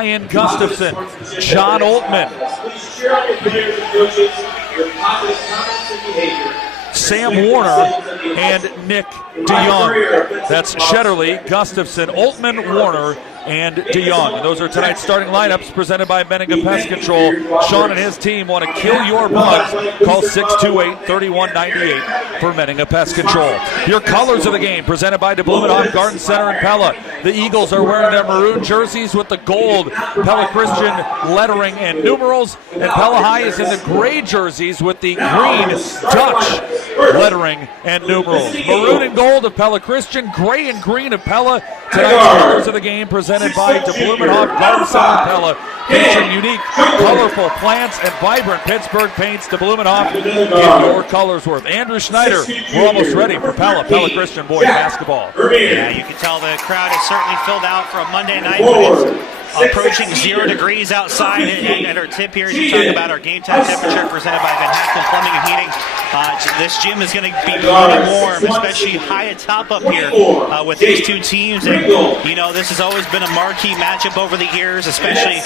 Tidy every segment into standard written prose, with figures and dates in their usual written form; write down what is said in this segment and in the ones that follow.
Ryan Gustafson, John Oltmann, Sam Warner, and Nick DeYoung. That's Shetterly, Gustafson, Oltmann, Warner, and DeYoung. And those are tonight's starting lineups presented by Benningham Pest Control. Sean and his team want to kill your bugs. Call 628-3198 for Benningham Pest Control. Your colors of the game presented by DeBlumenhoff Garden Center and Pella. The Eagles are wearing their maroon jerseys with the gold Pella Christian lettering and numerals. And Pella High is in the gray jerseys with the green Dutch lettering and numerals. Maroon and gold of Pella Christian, gray and green of Pella. Tonight's colors of the game presented by DeBlumenhoff Garden Center and Pella, featuring unique, colorful plants and vibrant Pittsburgh paints. DeBlumenhoff, get your colors worth. Andrew Schneider, we're almost ready for Pella Christian boys basketball. Yeah, you can tell the crowd is certainly filled out for a Monday night when it's approaching 0 degrees outside. And our tip here is you talk about our game time temperature presented by Van Hatten Plumbing and Heating. This gym is going to be really warm, especially high atop up here with these two teams. And, you know, this has always been a marquee matchup over the years, especially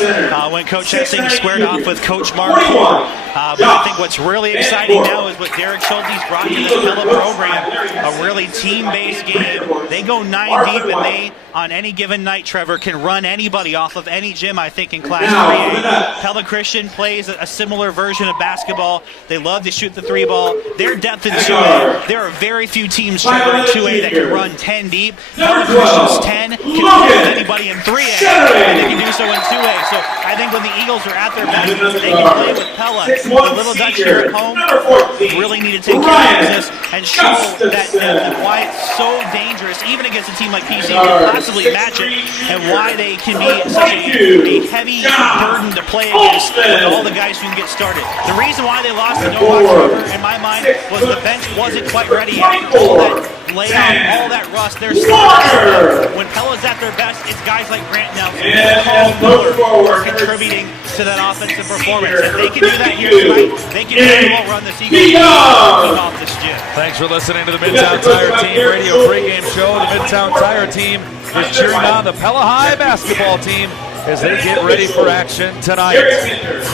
when Coach Hessing squared off with Coach Mark Core. But I think what's really exciting now is what Derek Schulte's brought to this Pella program, a really team-based game. They go 9 deep, and they, on any given night, Trevor, can run anybody off of any gym, I think, in Class 3A. Pella Christian plays a similar version of basketball. They love to shoot the 3 ball. Their depth in 2A, there are very few teams, Trevor, in 2A that can run 10 deep. Pella Christian's 10 can play with anybody in 3A, and they can do so in 2A. So I think when the Eagles are at their best, they can play with Pella. The Little Dutch here at home really need to take care of business and show that why it's so dangerous, even against a team like PC, can possibly match it, and why they can be such a heavy burden to play against with all the guys who can get started. The reason why they lost to Novak, Trevor, in my mind, was the bench wasn't quite ready yet. All that layout, all that rust, there's when Pella's at their best, it's guys like Grant Nelson, contributing to that offensive performance. If they can do that here tonight, they can very well run the Eagles off this gym. Thanks for listening to the Midtown Tire Team radio pregame show. The Midtown Tire Team is cheering on the Pella High basketball team as they get ready for action tonight.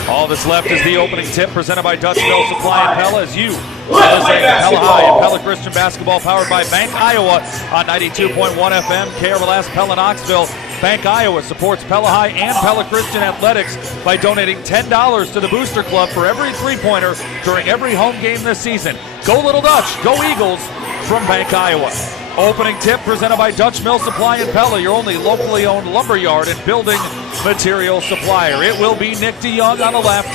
All that's left is the opening tip presented by Dutch Mill Supply and Pella as you listen to Pella High and Pella Christian basketball powered by Bank Iowa on 92.1 FM, KRLS Pella Knoxville. Bank Iowa supports Pella High and Pella Christian athletics by donating $10 to the Booster Club for every three-pointer during every home game this season. Go Little Dutch, go Eagles from Bank Iowa. Opening tip presented by Dutch Mill Supply and Pella, your only locally owned lumberyard and building material supplier. It will be Nick DeYoung on the left.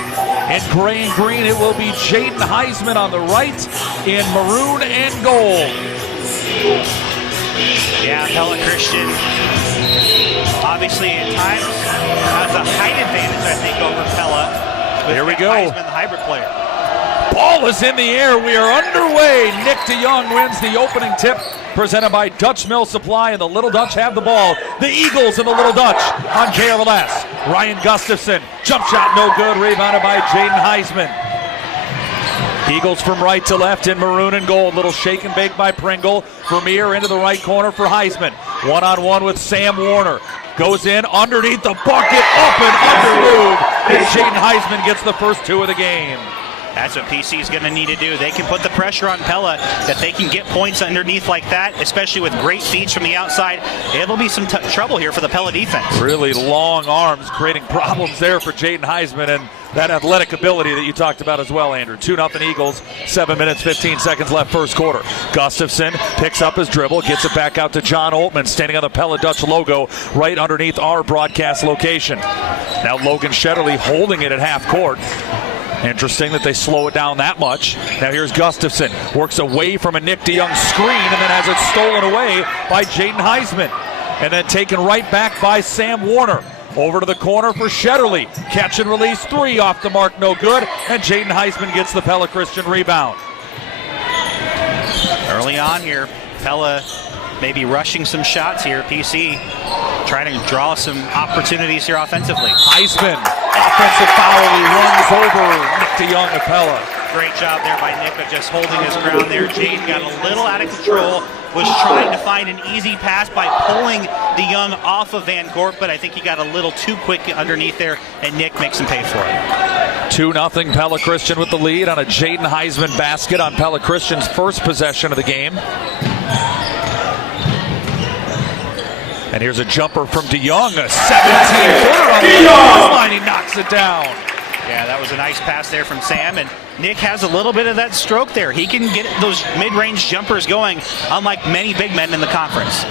In gray and green, it will be Jaden Heisman on the right in maroon and gold. Yeah, Pella Christian obviously at times has a height advantage, I think, over Pella. Here we go. Heisman, the hybrid player. Ball is in the air. We are underway. Nick DeYoung wins the opening tip presented by Dutch Mill Supply, and the Little Dutch have the ball. The Eagles and the Little Dutch on KRLS. Ryan Gustafson, jump shot no good, rebounded by Jaden Heisman. Eagles from right to left in maroon and gold. Little shake and bake by Pringle. Vermeer into the right corner for Heisman. One-on-one with Sam Warner. Goes in underneath the bucket, up and under move. And Jaden Heisman gets the first 2 of the game. That's what PC is going to need to do. They can put the pressure on Pella, that they can get points underneath like that, especially with great feeds from the outside. It'll be some trouble here for the Pella defense. Really long arms creating problems there for Jaden Heisman and that athletic ability that you talked about as well, Andrew. 2-0 Eagles, 7 minutes, 15 seconds left first quarter. Gustafson picks up his dribble, gets it back out to John Oltmann, standing on the Pella Dutch logo right underneath our broadcast location. Now Logan Shetterly holding it at half court. Interesting that they slow it down that much. Now here's Gustafson. Works away from a Nick DeYoung screen and then has it stolen away by Jaden Heisman. And then taken right back by Sam Warner. Over to the corner for Shetterly. Catch and release 3 off the mark, no good. And Jaden Heisman gets the Pella Christian rebound. Early on here, Pella maybe rushing some shots here. PC trying to draw some opportunities here offensively. Heisman, offensive foul. He runs over Nick DeYoung of Pella. Great job there by Nick of just holding his ground there. Jaden got a little out of control. was trying to find an easy pass by pulling DeYoung off of Van Gorp, but I think he got a little too quick underneath there, and Nick makes him pay for it. 2-0 Pella Christian with the lead on a Jaden Heisman basket on Pella Christian's first possession of the game. And here's a jumper from DeYoung, a 17-footer on the baseline. He knocks it down. Yeah, that was a nice pass there from Sam, and Nick has a little bit of that stroke there. He can get those mid-range jumpers going, unlike many big men in the conference.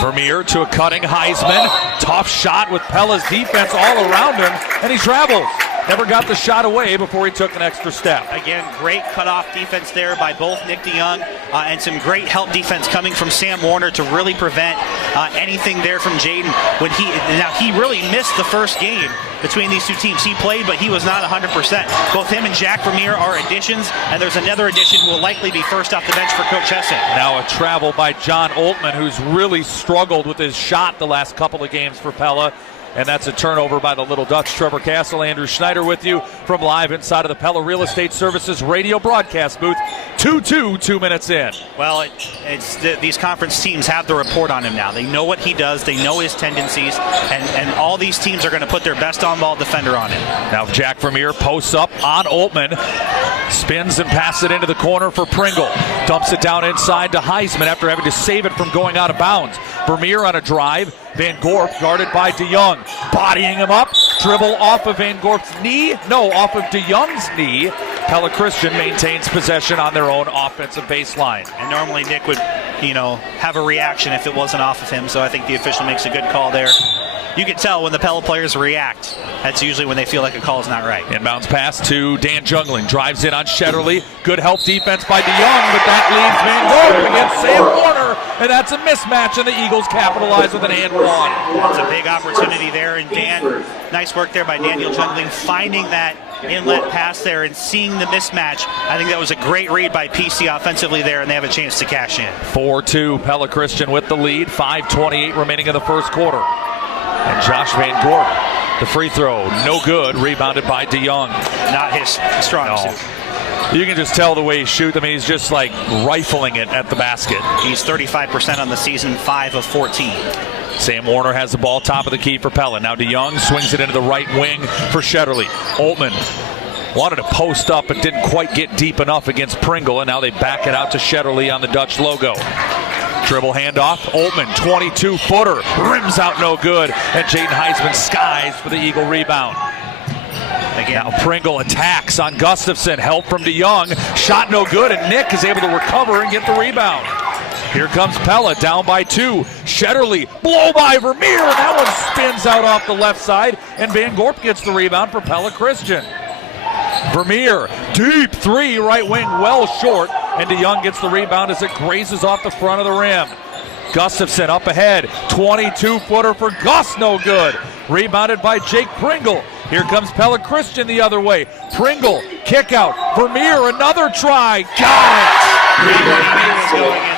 Vermeer to a cutting Heisman. Tough shot with Pella's defense all around him, and he travels. Never got the shot away before he took an extra step. Again, great cutoff defense there by both Nick DeYoung and some great help defense coming from Sam Warner to really prevent anything there from Jaden. Now he really missed the first game between these two teams. He played, but he was not 100%. Both him and Jack Vermeer are additions, and there's another addition who will likely be first off the bench for Coach Hessen. Now a travel by John Oltman, who's really struggled with his shot the last couple of games for Pella. And that's a turnover by the Little Dutch. Trevor Castle, Andrew Schneider with you from live inside of the Pella Real Estate Services radio broadcast booth. 2-2, 2 minutes in. Well, these conference teams have the report on him now. They know what he does. They know his tendencies. And all these teams are going to put their best on-ball defender on him. Now Jack Vermeer posts up on Oltman. Spins and passes it into the corner for Pringle. Dumps it down inside to Heisman after having to save it from going out of bounds. Vermeer on a drive. Van Gorp guarded by DeYoung. Bodying him up. Dribble off of Van Gorp's knee. No, off of DeYoung's knee. Pella Christian maintains possession on their own offensive baseline. And normally Nick would, have a reaction if it wasn't off of him. So I think the official makes a good call there. You can tell when the Pella players react. That's usually when they feel like a call is not right. Inbounds pass to Dan Jungling. Drives in on Shetterly. Good help defense by DeYoung, but that leaves Van Gorp against Sam Warner. And that's a mismatch, and the Eagles capitalize with an and one. That's a big opportunity there. And Dan, nice work there by Daniel Jungling, finding that inlet pass there and seeing the mismatch. I think that was a great read by PC offensively there, and they have a chance to cash in. 4-2, Pella Christian with the lead. 5:28 remaining in the first quarter. And Josh Van Gorp, the free throw, no good. Rebounded by DeYoung. Not his strong suit. You can just tell the way he shoots. I mean, he's just like rifling it at the basket. He's 35% on the season, 5 of 14. Sam Warner has the ball top of the key for Pella. Now DeYoung swings it into the right wing for Shetterly. Oltman wanted to post up but didn't quite get deep enough against Pringle, and now they back it out to Shetterly on the Dutch logo. Dribble handoff. Oltman, 22-footer. Rims out no good. And Jaden Heisman skies for the Eagle rebound. Again, now Pringle attacks on Gustafson. Help from DeYoung. Shot no good, and Nick is able to recover and get the rebound. Here comes Pella, down by 2. Shetterly, blow by Vermeer, and that one spins out off the left side, and Van Gorp gets the rebound for Pella Christian. Vermeer, deep three, right wing, well short, and DeYoung gets the rebound as it grazes off the front of the rim. Gustafson up ahead, 22-footer for Gus, no good. Rebounded by Jake Pringle. Here comes Pella Christian the other way. Pringle, kick out. Vermeer, another try. Got it.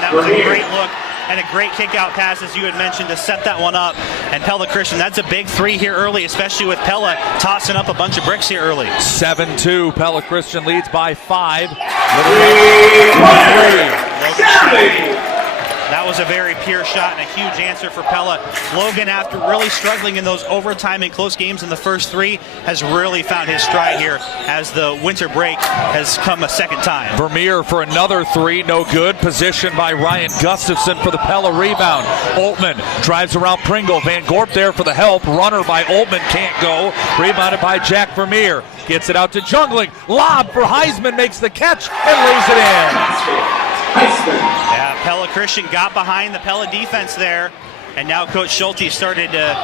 That was a great look and a great kick-out pass, as you had mentioned, to set that one up. And Pella Christian, that's a big three here early, especially with Pella tossing up a bunch of bricks here early. 7-2, Pella Christian leads by 5. That was a very pure shot and a huge answer for Pella. Logan, after really struggling in those overtime and close games in the first 3, has really found his stride here as the winter break has come a second time. Vermeer for another 3, no good. Positioned by Ryan Gustafson for the Pella rebound. Oltman drives around Pringle. Van Gorp there for the help. Runner by Oltman, can't go. Rebounded by Jack Vermeer. Gets it out to Jungling. Lob for Heisman, makes the catch and lays it in. Yeah, Pella Christian got behind the Pella defense there, and now Coach Schulte started to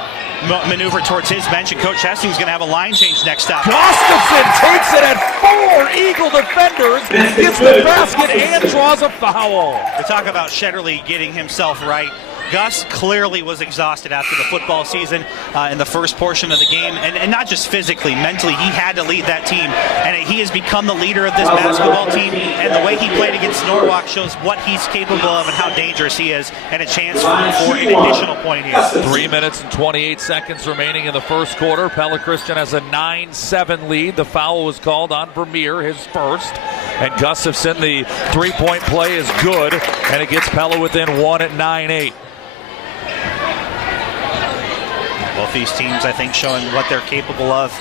maneuver towards his bench, and Coach Hessing's going to have a line change next stop. Gustafson takes it at 4 Eagle defenders, gets the basket and draws a foul. To talk about Shetterly getting himself right. Gus clearly was exhausted after the football season in the first portion of the game, and not just physically, mentally, he had to lead that team, and he has become the leader of this basketball team, and the way he played against Norwalk shows what he's capable of and how dangerous he is, and a chance for an additional point here. 3 minutes and 28 seconds remaining in the first quarter. Pella Christian has a 9-7 lead. The foul was called on Vermeer, his first. And Gustafson, the three-point play is good, and it gets Pella within 1 at 9-8. Both these teams, I think, showing what they're capable of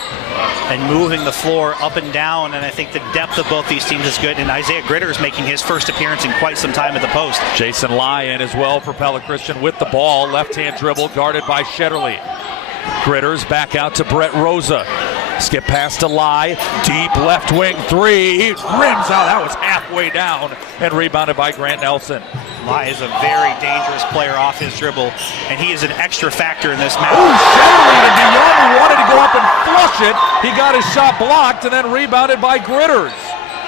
and moving the floor up and down, and I think the depth of both these teams is good. And Isaiah Gritter is making his first appearance in quite some time at the post. Jason Lyon as well for Pella Christian with the ball. Left-hand dribble guarded by Shetterly. Gritters back out to Brett Rosa. Skip pass to Lai. Deep left wing three. He rims out. That was halfway down and rebounded by Grant Nelson. Lai is a very dangerous player off his dribble, and he is an extra factor in this match. Ooh, Shetterly to DeYoung, who wanted to go up and flush it. He got his shot blocked and then rebounded by Gritters.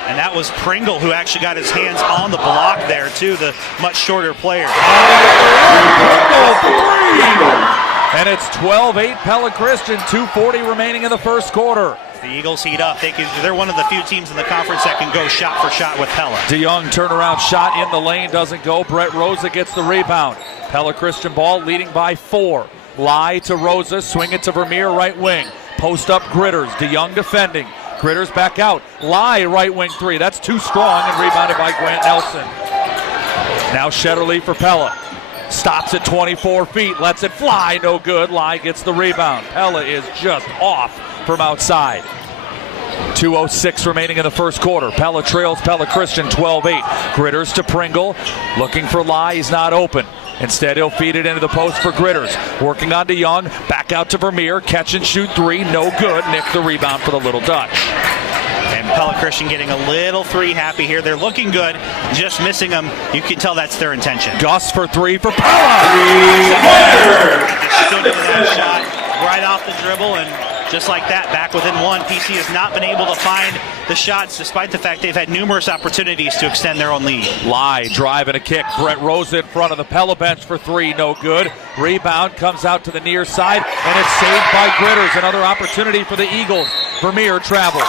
And that was Pringle who actually got his hands on the block there, too, the much shorter player. Pringle, three! And it's 12-8 Pella Christian, 2:40 remaining in the first quarter. The Eagles heat up. They're one of the few teams in the conference that can go shot for shot with Pella. DeYoung turnaround shot in the lane doesn't go. Brett Rosa gets the rebound. Pella Christian ball leading by 4. Lai to Rosa, swing it to Vermeer right wing. Post up Gritters. DeYoung defending. Gritters back out. Lai right wing three. That's too strong and rebounded by Grant Nelson. Now Shetterly for Pella. Stops at 24 feet, lets it fly, no good. Lai gets the rebound. Pella is just off from outside. 2:06 remaining in the first quarter. Pella trails Pella Christian 12-8. Gritters to Pringle, looking for Lai, he's not open. Instead, he'll feed it into the post for Gritters. Working on DeYoung, back out to Vermeer, catch and shoot three, no good. Nick the rebound for the Little Dutch. And Pella Christian getting a little three happy here. They're looking good, just missing them. You can tell that's their intention. Gus for three for Pella. Just stood into that shot right off the dribble, and just like that, back within one. PC has not been able to find the shots, despite the fact they've had numerous opportunities to extend their own lead. Lai drive and a kick. Brett Rosa in front of the Pella bench for three, no good. Rebound comes out to the near side, and it's saved by Gritters. Another opportunity for the Eagles. Vermeer travels.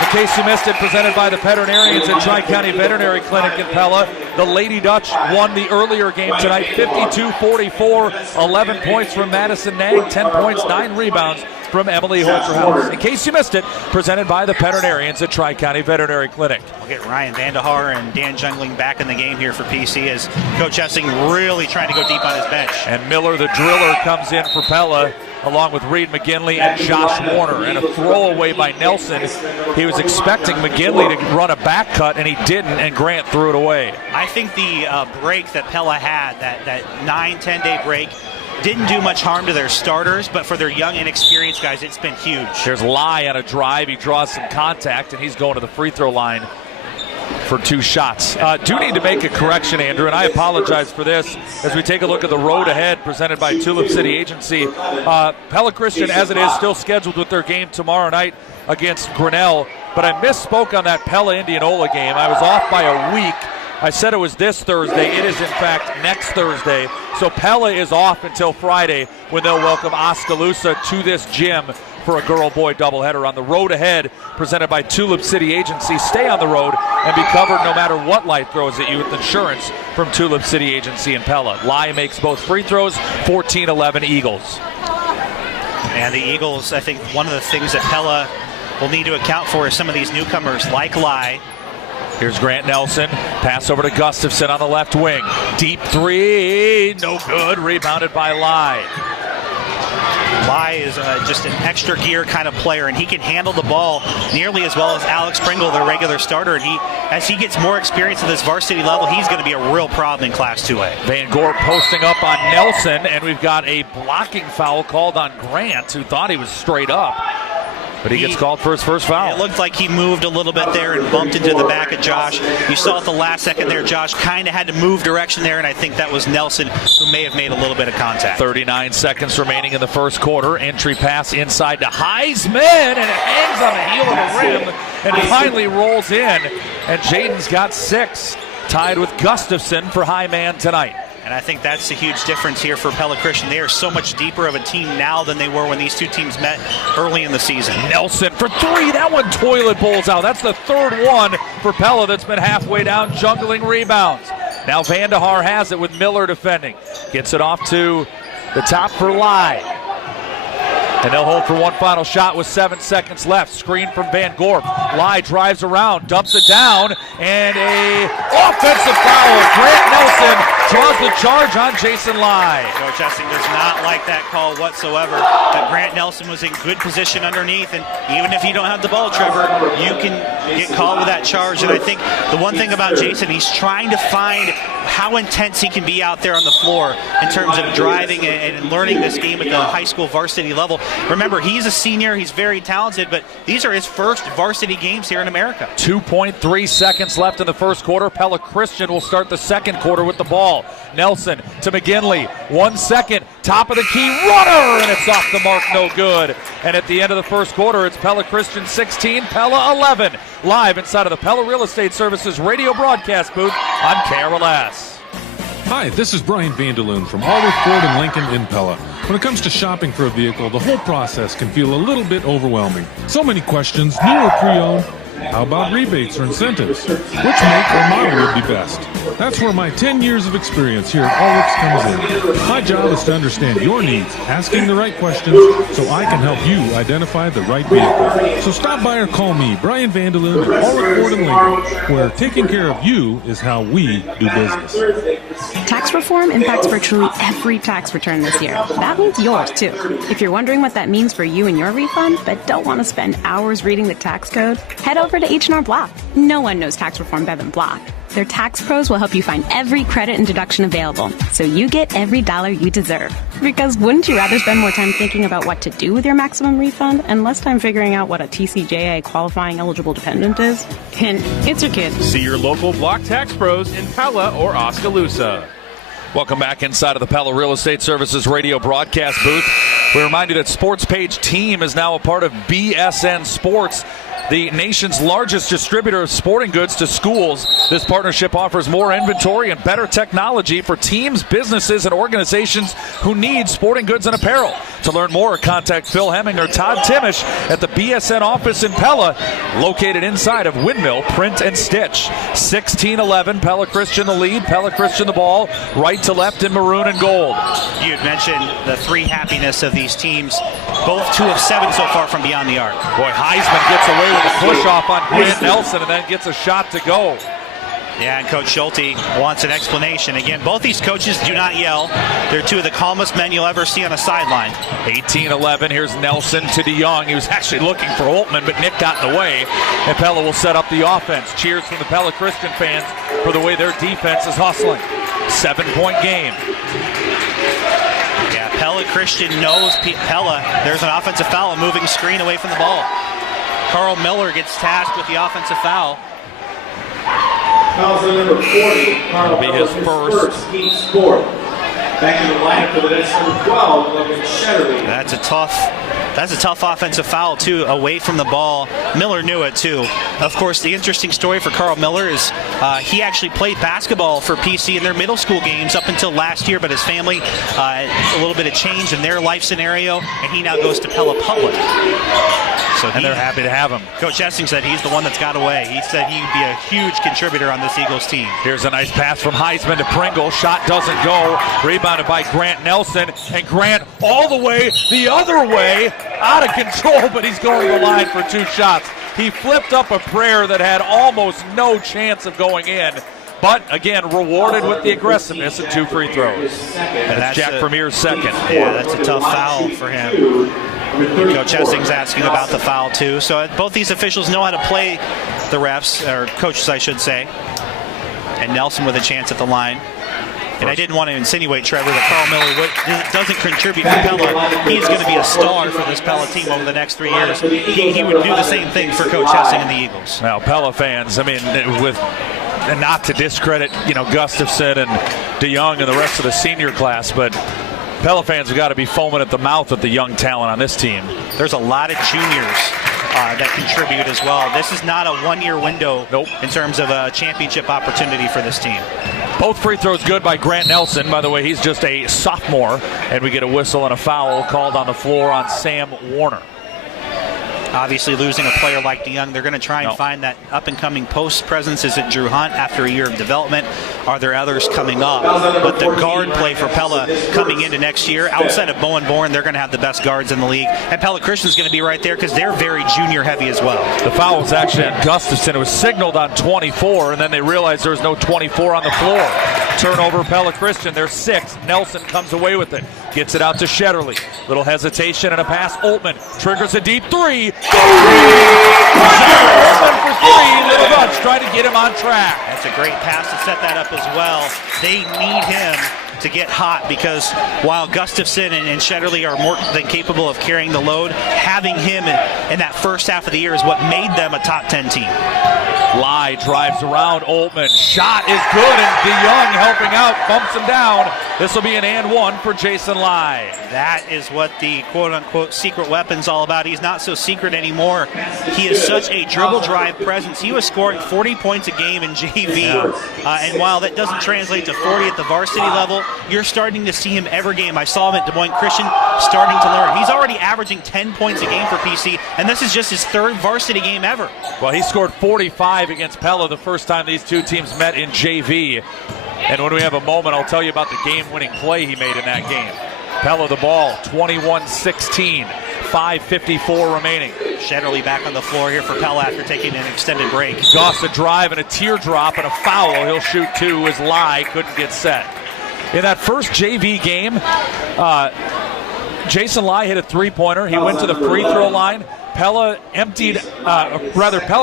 In case you missed it, presented by the veterinarians at Tri-County Veterinary Clinic in Pella. The Lady Dutch won the earlier game tonight, 52-44. 11 points from Madison Nag, 10 points, 9 rebounds from Emily Holterhouse. In case you missed it, presented by the veterinarians at Tri-County Veterinary Clinic. We'll get Ryan Vandehar and Dan Jungling back in the game here for PC as Coach Essing really trying to go deep on his bench. And Miller, the driller, comes in for Pella, along with Reed McGinley and Josh Warner. And a throwaway by Nelson. He was expecting McGinley to run a back cut, and he didn't, and Grant threw it away. I think the break that Pella had, that 9-10 day break, didn't do much harm to their starters, but for their young, inexperienced guys, it's been huge. There's Lai on a drive. He draws some contact, and he's going to the free throw line for 2 shots. Do need to make a correction, Andrew, and I apologize for this as we take a look at the road ahead presented by Tulip City Agency. Pella Christian, as it is, still scheduled with their game tomorrow night against Grinnell, but I misspoke on that Pella Indianola game. I was off by a week. I said it was this Thursday. It is, in fact, next Thursday. So Pella is off until Friday when they'll welcome Oskaloosa to this gym for a girl-boy doubleheader on the road ahead, presented by Tulip City Agency. Stay on the road and be covered no matter what life throws at you with insurance from Tulip City Agency in Pella. Lai makes both free throws, 14-11 Eagles. And the Eagles, I think one of the things that Pella will need to account for is some of these newcomers like Lai. Here's Grant Nelson. Pass over to Gustafson on the left wing. Deep three. No good. Rebounded by Lai. Lai is just an extra gear kind of player, and he can handle the ball nearly as well as Alex Pringle, their regular starter. And as he gets more experience at this varsity level, he's going to be a real problem in Class 2A. Van Gore posting up on Nelson, and we've got a blocking foul called on Grant, who thought he was straight up. But he gets called for his first foul. It looked like he moved a little bit there and bumped into the back of Josh. You saw at the last second there, Josh kind of had to move direction there, and I think that was Nelson who may have made a little bit of contact. 39 seconds remaining in the first quarter. Entry pass inside to Heisman, and it hangs on the heel of the rim and finally rolls in. And Jaden's got 6, tied with Gustafson for high man tonight. And I think that's the huge difference here for Pella Christian. They are so much deeper of a team now than they were when these two teams met early in the season. Nelson for 3. That one toilet bowls out. That's the third one for Pella that's been halfway down, jungling rebounds. Now Vandehar has it with Miller defending. Gets it off to the top for Lai. And they'll hold for one final shot with 7 seconds left. Screen from Van Gorp. Lai drives around, dumps it down, and a offensive foul. Grant Nelson draws the charge on Jason Lai. Coach Essing does not like that call whatsoever. That Grant Nelson was in good position underneath, and even if you don't have the ball, Trevor, you can get called with that charge. And I think the one thing about Jason, he's trying to find how intense he can be out there on the floor in terms of driving and learning this game at the high school varsity level. Remember, he's a senior, he's very talented, but these are his first varsity games here in America. 2.3 seconds left in the first quarter. Pella Christian will start the second quarter with the ball. Nelson to McGinley. 1 second. Top of the key runner, and it's off the mark, no good. And at the end of the first quarter, it's Pella Christian 16, Pella 11. Live inside of the Pella Real Estate Services radio broadcast booth on KRLS. Hi, this is Brian Vanderloon from Harwood Ford and Lincoln in Pella. When it comes to shopping for a vehicle, the whole process can feel a little bit overwhelming. So many questions, new or pre-owned? How about rebates or incentives? Which make or model would be best? That's where my 10 years of experience here at Allworks comes in. My job is to understand your needs, asking the right questions, so I can help you identify the right vehicle. So stop by or call me, Brian Vanderloon at Allworks Ford and Lincoln, where taking care of you is how we do business. Tax reform impacts virtually every tax return this year. That means yours, too. If you're wondering what that means for you and your refund, but don't want to spend hours reading the tax code, head over to H&R Block. No one knows tax reform better than Block. Their tax pros will help you find every credit and deduction available, so you get every dollar you deserve. Because wouldn't you rather spend more time thinking about what to do with your maximum refund and less time figuring out what a TCJA qualifying eligible dependent is? Hint, it's your kid. See your local Block Tax Pros in Pella or Oskaloosa. Welcome back inside of the Pella Real Estate Services radio broadcast booth. We remind you that Sports Page Team is now a part of BSN Sports, the nation's largest distributor of sporting goods to schools. This partnership offers more inventory and better technology for teams, businesses, and organizations who need sporting goods and apparel. To learn more, contact Phil Hemming or Todd Timish at the BSN office in Pella, located inside of Windmill Print and Stitch. 16-11, Pella Christian the lead, Pella Christian the ball, right to left in maroon and gold. You had mentioned the three happiness of these teams, both 2 of 7 so far from beyond the arc. Boy, Heisman gets away with a push-off on Grant Nelson and then gets a shot to go. Yeah, and Coach Schulte wants an explanation. Again, both these coaches do not yell. They're 2 of the calmest men you'll ever see on a sideline. 18-11, here's Nelson to DeYoung. He was actually looking for Holtman, but Nick got in the way. And Pella will set up the offense. Cheers from the Pella Christian fans for the way their defense is hustling. 7-point game. Yeah, Pella Christian knows Pella. There's an offensive foul, a moving screen away from the ball. Carl Miller gets tasked with the offensive foul. Foul's number 40. That'll be his first. Team scored. Back in the lineup for the next number 12, Logan Shetterly. That's a tough offensive foul, too, away from the ball. Miller knew it, too. Of course, the interesting story for Carl Miller is he actually played basketball for PC in their middle school games up until last year, but his family, a little bit of change in their life scenario, and he now goes to Pella Public. And they're happy to have him. Coach Essing said he's the one that's got away. He said he'd be a huge contributor on this Eagles team. Here's a nice pass from Heisman to Pringle. Shot doesn't go. Rebounded by Grant Nelson. And Grant all the way the other way. Out of control, but he's going to the line for 2 shots. He flipped up a prayer that had almost no chance of going in. But, again, rewarded with the aggressiveness and 2 free throws. And that's Jack Premier's second. Yeah, that's a tough foul for him. Coach Essing's asking about the foul, too. So both these officials know how to play the refs, or coaches, I should say. And Nelson with a chance at the line. And I didn't want to insinuate, Trevor, that Carl Miller doesn't contribute to Pella. He's going to be a star for this Pella team over the next 3 years. He would do the same thing for Coach Essing and the Eagles. Now, Pella fans, I mean, and not to discredit, Gustafson and DeYoung and the rest of the senior class, but Pella fans have got to be foaming at the mouth at the young talent on this team. There's a lot of juniors that contribute as well. This is not a 1-year window in terms of a championship opportunity for this team. Both free throws good by Grant Nelson. By the way, he's just a sophomore, and we get a whistle and a foul called on the floor on Sam Warner. Obviously, losing a player like DeYoung, they're going to try and find that up-and-coming post presence. Is it Drew Hunt after a year of development? Are there others coming up? But the guard play for Pella coming into next year, outside of Bowen Bourne, they're going to have the best guards in the league. And Pella Christian's going to be right there because they're very junior-heavy as well. The foul was actually on Gustafson. It was signaled on 24, and then they realized there was no 24 on the floor. Turnover, Pella Christian. They're 6. Nelson comes away with it. Gets it out to Shetterly. Little hesitation and a pass. Oltmann triggers a deep 3. Oltmann for 3. Little Dutch trying to get him on track. That's a great pass to set that up as well. They need him to get hot because while Gustafson and Shetterly are more than capable of carrying the load, having him in that first half of the year is what made them a top 10 team. Lai drives around Oltmann. Shot is good, and DeYoung helping out, bumps him down. This will be an and one for Jason Lai. That is what the quote-unquote secret weapon's all about. He's not so secret anymore. He is such a dribble drive presence. He was scoring 40 points a game in JV, and while that doesn't translate to 40 at the varsity level, you're starting to see him every game. I saw him at Des Moines Christian starting to learn. He's already averaging 10 points a game for PC, and this is just his 3rd varsity game ever. Well, he scored 45 against Pella the first time these two teams met in JV. And when we have a moment, I'll tell you about the game-winning play he made in that game. Pella the ball, 21-16, 5:54 remaining. Shetterly back on the floor here for Pella after taking an extended break. Goss a drive and a teardrop and a foul. He'll shoot 2 as Lai couldn't get set. In that first JV game, Jason Lai hit a 3-pointer. He went to the free throw line. Pella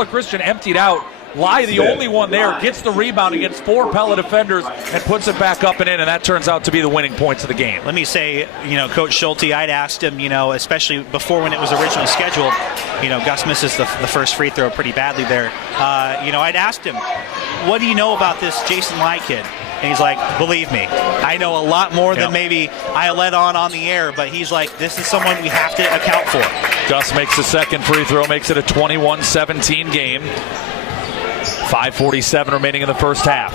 Christian emptied out. Lai, the only one there, gets the rebound against 4 Pella defenders and puts it back up and in, and that turns out to be the winning points of the game. Let me say, Coach Schulte, I'd asked him, especially before when it was originally scheduled, Gus misses the first free throw pretty badly there. I'd asked him, what do you know about this Jason Lai kid? And he's like, believe me, I know a lot more than maybe I let on the air, but he's like, this is someone we have to account for. Gus makes the second free throw, makes it a 21-17 game. 5:47 remaining in the first half.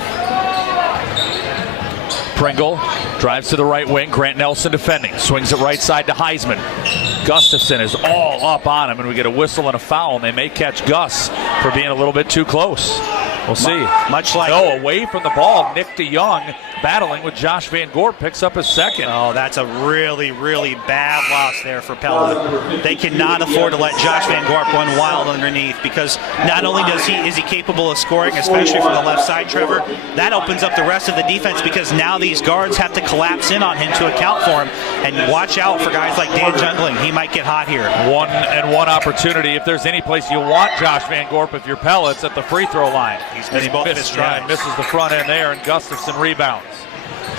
Pringle drives to the right wing. Grant Nelson defending. Swings it right side to Heisman. Gustafson is all up on him, and we get a whistle and a foul, and they may catch Gus for being a little bit too close. We'll see. Much like away from the ball, Nick DeYoung battling with Josh Van Gorp, picks up his second. Oh, that's a really, really bad loss there for Pella. They cannot afford to let Josh Van Gorp run wild underneath because not only is he capable of scoring, especially from the left side, Trevor, that opens up the rest of the defense because now these guards have to collapse in on him to account for him. And watch out for guys like Dan Jungling. He might get hot here. One opportunity. If there's any place you want Josh Van Gorp, if you're Pella, it's at the free throw line. He's missed both of his tries. Misses the front end there, and Gustafson rebounds.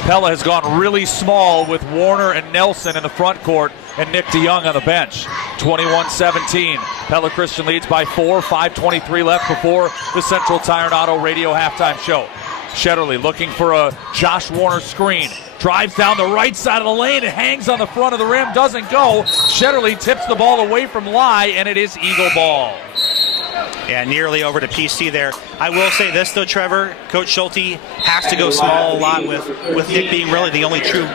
Pella has gone really small with Warner and Nelson in the front court and Nick DeYoung on the bench. 21-17. Pella Christian leads by 4. 5:23 left before the Central Tire and Auto Radio halftime show. Shetterly looking for a Josh Warner screen. Drives down the right side of the lane. It hangs on the front of the rim. Doesn't go. Shetterly tips the ball away from Lai, and it is Eagle ball. Yeah, nearly over to PC there. I will say this, though, Trevor. Coach Schulte has to go small a lot with Nick being really the only true,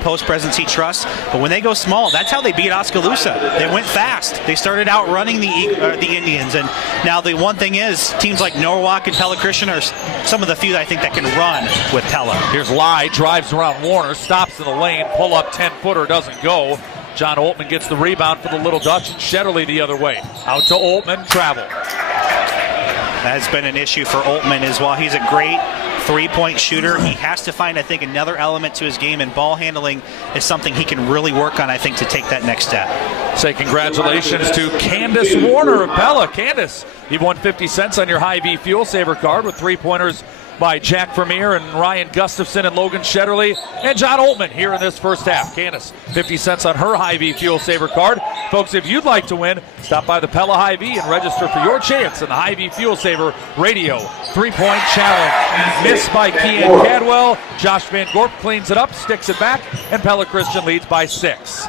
post presence he trusts. But when they go small, that's how they beat Oskaloosa. They went fast. They started out running the Indians. And now the one thing is, teams like Norwalk and Pella Christian are some of the few that I think that can run with Pella. Here's Lai, drives around Warner, stops in the lane, pull up 10-footer, doesn't go. John Oltmann gets the rebound for the Little Dutch, and Shetterly the other way. Out to Oltmann, travel. That's been an issue for Oltmann is while he's a great three-point shooter, he has to find, I think, another element to his game, and ball handling is something he can really work on, I think, to take that next step. Say congratulations to Candace Warner of Pella. Candace, you've won 50 cents on your Hy-Vee Fuel Saver card with 3-pointers by Jack Vermeer and Ryan Gustafson and Logan Shetterly and John Oltmann here in this first half. Candace, 50 cents on her Hy-Vee Fuel Saver card. Folks, if you'd like to win, stop by the Pella Hy-Vee and register for your chance in the Hy-Vee Fuel Saver Radio 3-point challenge. Missed by Kean Cadwell. Josh Van Gorp cleans it up, sticks it back, and Pella Christian leads by 6.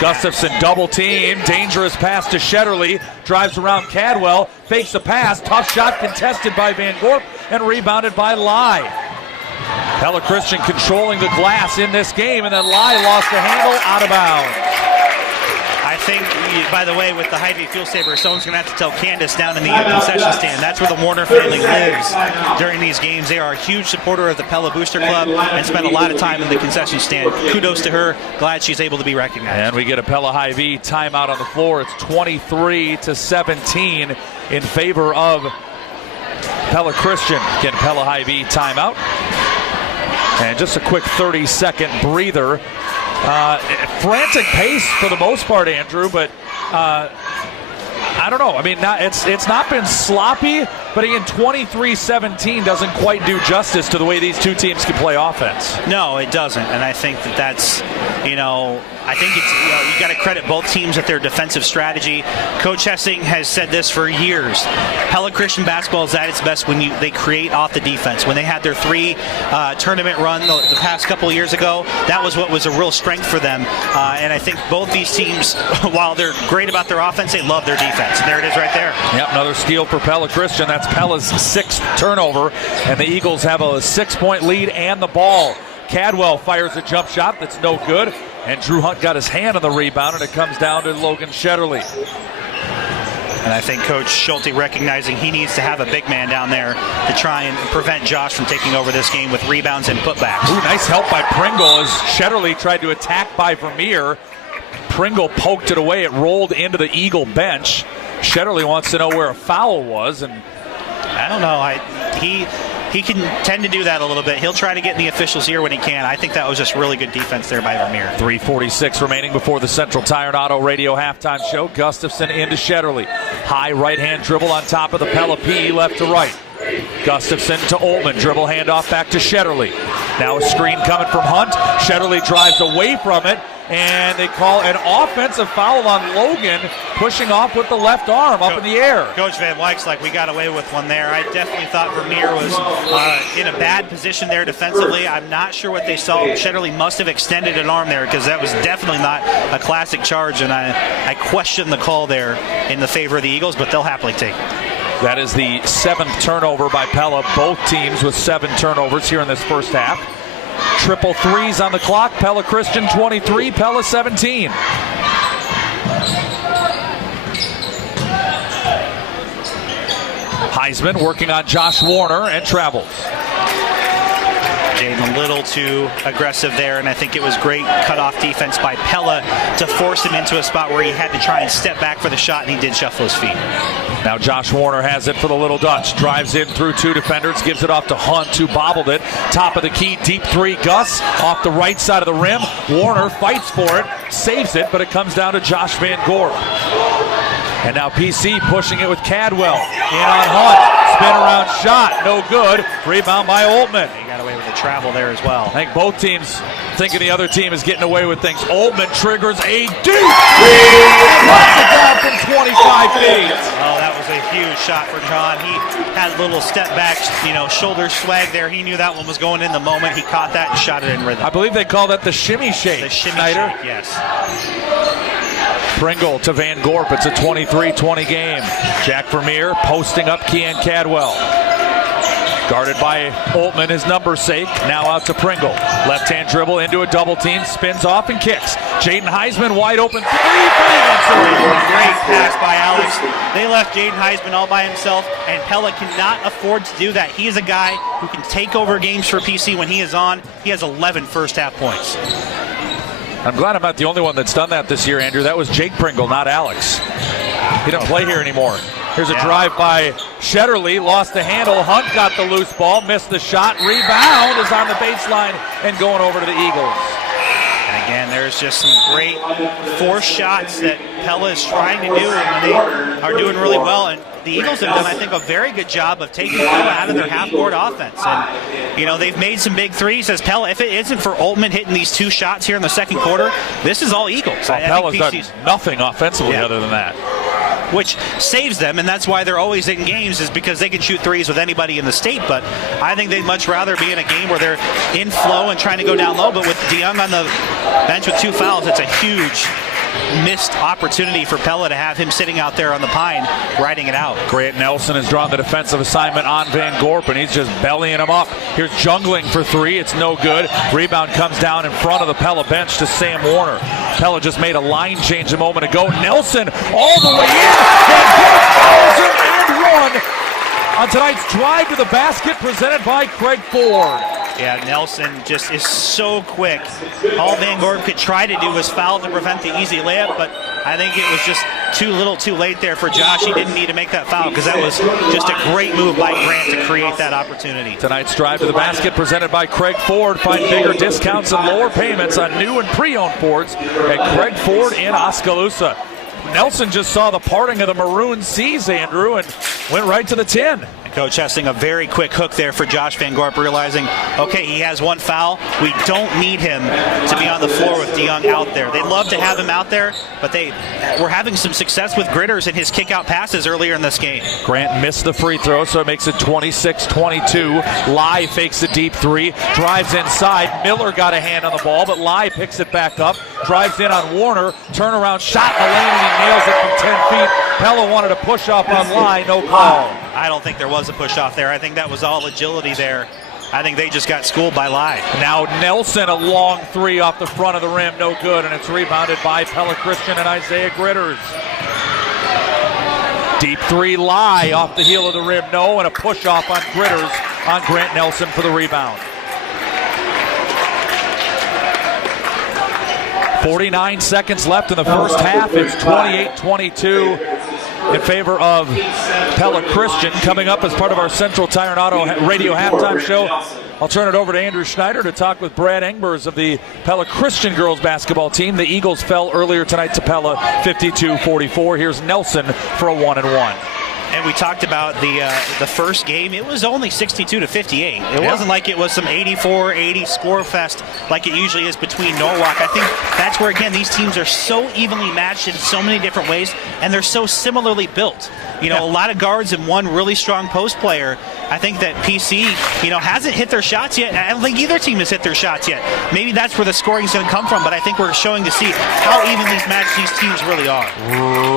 Gustafson double team, dangerous pass to Shetterly, drives around Cadwell, fakes the pass, tough shot contested by Van Gorp and rebounded by Lai. Pella Christian controlling the glass in this game, and then Lai lost the handle, out of bounds. I think, By the way, with the Hy-Vee Fuel Saver, someone's going to have to tell Candace down in the concession stand. That's where the Warner family lives during these games. They are a huge supporter of the Pella Booster Club and spend a lot of time in the concession stand. Kudos to her. Glad she's able to be recognized. And we get a Pella Hy-Vee timeout on the floor. It's 23-17 in favor of Pella Christian. Again, Pella Hy-Vee timeout. And just a quick 30-second breather. Frantic pace for the most part, Andrew, but I don't know. I mean, it's not been sloppy, but again, 23-17 doesn't quite do justice to the way these two teams can play offense. No, it doesn't, and I think that's, I think it's, you got to credit both teams at their defensive strategy. Coach Hessing has said this for years. Pella Christian basketball is at its best when they create off the defense. When they had their 3 tournament run the past couple of years ago, that was what was a real strength for them. And I think both these teams, while they're great about their offense, they love their defense. And there it is right there. Yep, another steal for Pella Christian. That's Pella's 6th turnover, and the Eagles have a 6-point lead and the ball. Cadwell fires a jump shot that's no good, and Drew Hunt got his hand on the rebound, and it comes down to Logan Shetterly. And I think Coach Schulte recognizing he needs to have a big man down there to try and prevent Josh from taking over this game with rebounds and putbacks. Ooh, nice help by Pringle as Shetterly tried to attack by Vermeer. Pringle poked it away. It rolled into the Eagle bench. Shetterly wants to know where a foul was, and I don't know. He can tend to do that a little bit. He'll try to get in the officials' ear when he can. I think that was just really good defense there by Vermeer. 3:46 remaining before the Central Tire and Auto Radio halftime show. Gustafson into Shetterly. High right-hand dribble on top of the Pella P, left to right. Gustafson to Oltman. Dribble handoff back to Shetterly. Now a screen coming from Hunt. Shetterly drives away from it, and they call an offensive foul on Logan, pushing off with the left arm up in the air. Coach Van Wyck's like, we got away with one there. I definitely thought Vermeer was in a bad position there defensively. I'm not sure what they saw. Shetterly must have extended an arm there because that was definitely not a classic charge, and I question the call there in the favor of the Eagles, but they'll happily take it. That is the 7th turnover by Pella. Both teams with 7 turnovers here in this first half. Triple threes on the clock. Pella Christian 23, Pella 17. Heisman working on Josh Warner and travels. Jaden a little too aggressive there, and I think it was great cutoff defense by Pella to force him into a spot where he had to try and step back for the shot, and he did shuffle his feet. Now Josh Warner has it for the Little Dutch. Drives in through 2 defenders, gives it off to Hunt, who bobbled it. Top of the key, deep 3, Gus off the right side of the rim. Warner fights for it, saves it, but it comes down to Josh Van Gorp. And now PC pushing it with Cadwell. In on Hunt. Spin around shot. No good. Rebound by Oltman. He got away with the travel there as well. I think both teams thinking the other team is getting away with things. Oltman triggers a deep down from 25 feet. Oh, that was a huge shot for John. He had a little step back, shoulder swag there. He knew that one was going in the moment. He caught that and shot it in rhythm. I believe they call that the shimmy shake. The shimmy Snyder. shake, yes. Pringle to Van Gorp. It's a 23-20 game. Jack Vermeer posting up Kean Cadwell. Guarded by Oltman, his number's sake. Now out to Pringle. Left-hand dribble into a double team. Spins off and kicks. Jaden Heisman wide open. 3 for the answer. Great pass by Alex. They left Jaden Heisman all by himself, and Pella cannot afford to do that. He is a guy who can take over games for PC when he is on. He has 11 first-half points. I'm glad I'm not the only one that's done that this year, Andrew. That was Jake Pringle, not Alex. He doesn't play here anymore. Here's a drive by Shetterly. Lost the handle. Hunt got the loose ball. Missed the shot. Rebound is on the baseline and going over to the Eagles. And again, there's just some great forced shots that Pella is trying to do, and they are doing really well. And the Eagles have done, I think, a very good job of taking Pella out of their half-court offense. And, they've made some big threes. As Pella, if it isn't for Oltman hitting these 2 shots here in the second quarter, this is all Eagles. Pella's done nothing offensively other than that. Which saves them, and that's why they're always in games, is because they can shoot threes with anybody in the state. But I think they'd much rather be in a game where they're in flow and trying to go down low. But with DeYoung on the bench with 2 fouls, it's a huge missed opportunity for Pella to have him sitting out there on the pine, riding it out. Grant Nelson has drawn the defensive assignment on Van Gorp, and he's just bellying him up. Here's jungling for three. It's no good. Rebound comes down in front of the Pella bench to Sam Warner. Pella just made a line change a moment ago. Nelson all the way in. Van Gorp fouls him and one on tonight's drive to the basket presented by Craig Ford. Yeah, Nelson just is so quick. All Van Gorp could try to do was foul to prevent the easy layup, but I think it was just too little too late there for Josh. He didn't need to make that foul because that was just a great move by Grant to create that opportunity. Tonight's drive to the basket presented by Craig Ford. Find bigger discounts and lower payments on new and pre-owned Fords at Craig Ford in Oskaloosa. Nelson just saw the parting of the maroon seas, Andrew, and went right to the 10. Coach Hessing, a very quick hook there for Josh Van Gorp, realizing, okay, he has one foul. We don't need him to be on the floor with DeYoung out there. They'd love to have him out there, but they were having some success with Gritters in his kick-out passes earlier in this game. Grant missed the free throw, so it makes it 26-22. Lai fakes a deep three, drives inside. Miller got a hand on the ball, but Lai picks it back up, drives in on Warner, turnaround shot in the lane, and he nails it from 10 feet. Pella wanted a push-off on Lai, no call. I don't think there was a push-off there. I think that was all agility there. I think they just got schooled by Lai. Now Nelson, a long three off the front of the rim, no good, and it's rebounded by Pella Christian and Isaiah Gritters. Deep three, Lai off the heel of the rim, no, and a push-off on Gritters on Grant Nelson for the rebound. 49 seconds left in the first half. It's 28-22 in favor of Pella Christian. Coming up as part of our Central Tire and Auto Radio halftime show, I'll turn it over to Andrew Schneider to talk with Brad Engbers of the Pella Christian girls basketball team. The Eagles fell earlier tonight to Pella 52-44. Here's Nelson for a 1-and-1. And we talked about the first game. It was only 62-58. It wasn't like it was some 84-80 score fest like it usually is between Norwalk. I think that's where, again, these teams are so evenly matched in so many different ways, and they're so similarly built. You know, a lot of guards and one really strong post player. I think that PC, hasn't hit their shots yet. I don't think either team has hit their shots yet. Maybe that's where the scoring's going to come from, but I think we're showing to see how evenly matched these teams really are.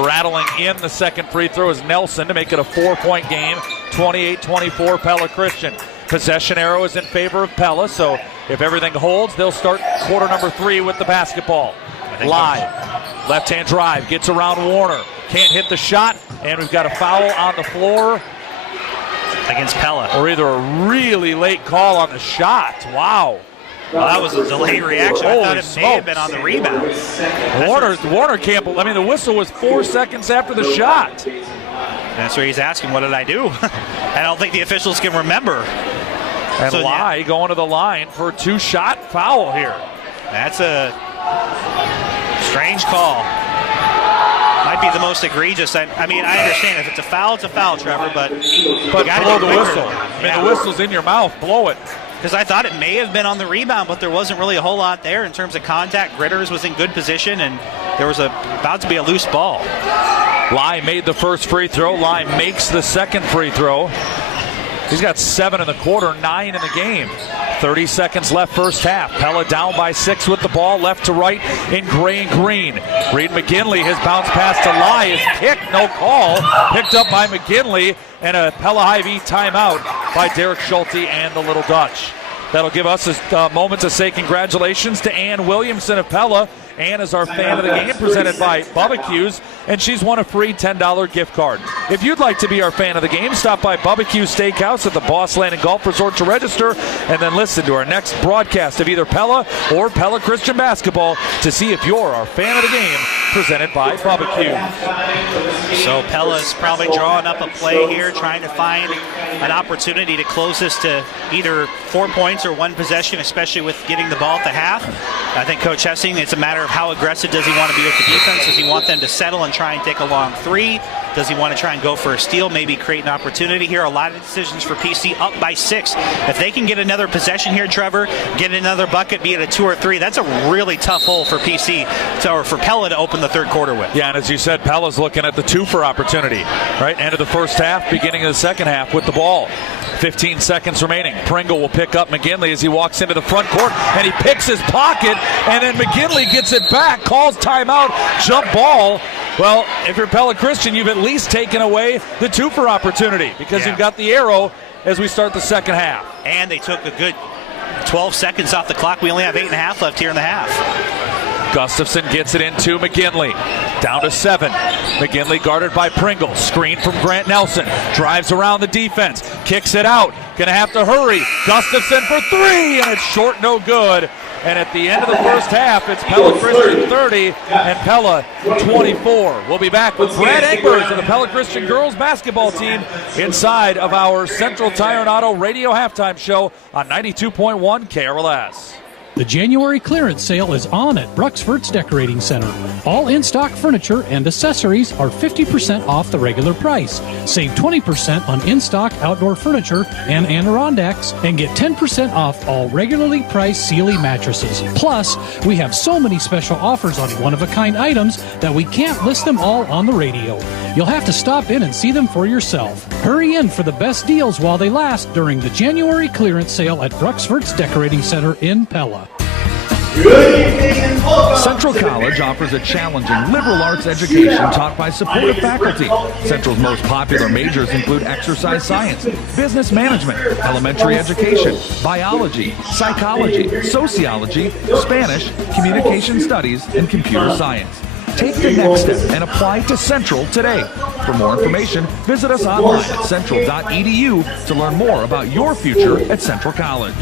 Rattling in the second free throw is Nelson to make it a 4-point game, 28-24 Pella Christian. Possession arrow is in favor of Pella, so if everything holds, they'll start quarter number 3 with the basketball. Live, left-hand drive, gets around Warner, can't hit the shot, and we've got a foul on the floor against Pella. Or either a really late call on the shot. Wow. Well, that was a delayed reaction. I thought it may have been on the rebound. Warner can't. I mean, the whistle was 4 seconds after the shot. That's where he's asking, what did I do? I don't think the officials can remember. And Lai going to the line for a 2-shot foul here. That's a strange call. Might be the most egregious. I mean, I understand if it's a foul, Trevor, but you got to blow the whistle. I mean, the whistle's in your mouth. Blow it. Because I thought it may have been on the rebound, but there wasn't really a whole lot there in terms of contact. Gritters was in good position, and there was about to be a loose ball. Lai made the first free throw. Lai makes the second free throw. He's got 7 in the quarter, 9 in the game. 30 seconds left first half. Pella down by 6 with the ball, left to right in gray and green. Reed McGinley has bounced pass to Lai. His kick, no call. Picked up by McGinley, and a Pella High V timeout by Derek Schulte and the Little Dutch. That'll give us a moment to say congratulations to Ann Williamson of Pella. Ann is our fan of the game, presented by Barbecue, and she's won a free $10 gift card. If you'd like to be our fan of the game, stop by Barbecue Steakhouse at the Boss Land and Golf Resort to register, and then listen to our next broadcast of either Pella or Pella Christian Basketball to see if you're our fan of the game, presented by Barbecue. So Pella's probably drawing up a play here, trying to find an opportunity to close this to either 4 points or 1 possession, especially with getting the ball at the half. I think Coach Hessing, it's a matter of how aggressive does he want to be with the defense. Does he want them to settle and try and take a long 3? Does he want to try and go for a steal, maybe create an opportunity here? A lot of decisions for PC, up by 6. If they can get another possession here, Trevor, get another bucket, be it a 2 or 3, that's a really tough hole for PC or for Pella to open the third quarter with. Yeah, and as you said, Pella's looking at the 2 for opportunity. Right, end of the first half, beginning of the second half with the ball. 15 seconds remaining. Pringle will pick up McGinley as he walks into the front court, and he picks his pocket, and then McGinley gets it back, calls timeout, jump ball. Well, if you're Pella Christian, you've at least taken away the 2 for opportunity because you've got the arrow as we start the second half. And they took a good 12 seconds off the clock. We only have 8.5 left here in the half. Gustafson gets it into McGinley. Down to 7. McGinley guarded by Pringle. Screen from Grant Nelson. Drives around the defense. Kicks it out. Gonna have to hurry. Gustafson for 3, and it's short, no good. And at the end of the first half, it's Pella Christian 30 and Pella 24. We'll be back with Brad Egbers of the Pella Christian girls basketball team inside of our Central Tire and Auto radio halftime show on 92.1 KRLS. The January clearance sale is on at Bruxford's Decorating Center. All in-stock furniture and accessories are 50% off the regular price. Save 20% on in-stock outdoor furniture and Adirondacks, and get 10% off all regularly priced Sealy mattresses. Plus, we have so many special offers on one-of-a-kind items that we can't list them all on the radio. You'll have to stop in and see them for yourself. Hurry in for the best deals while they last during the January clearance sale at Bruxford's Decorating Center in Pella. Central College offers a challenging liberal arts education taught by supportive faculty. Central's most popular majors include exercise science, business management, elementary education, biology, psychology, sociology, Spanish, communication studies, and computer science. Take the next step and apply to Central today. For more information, visit us online at central.edu to learn more about your future at Central College.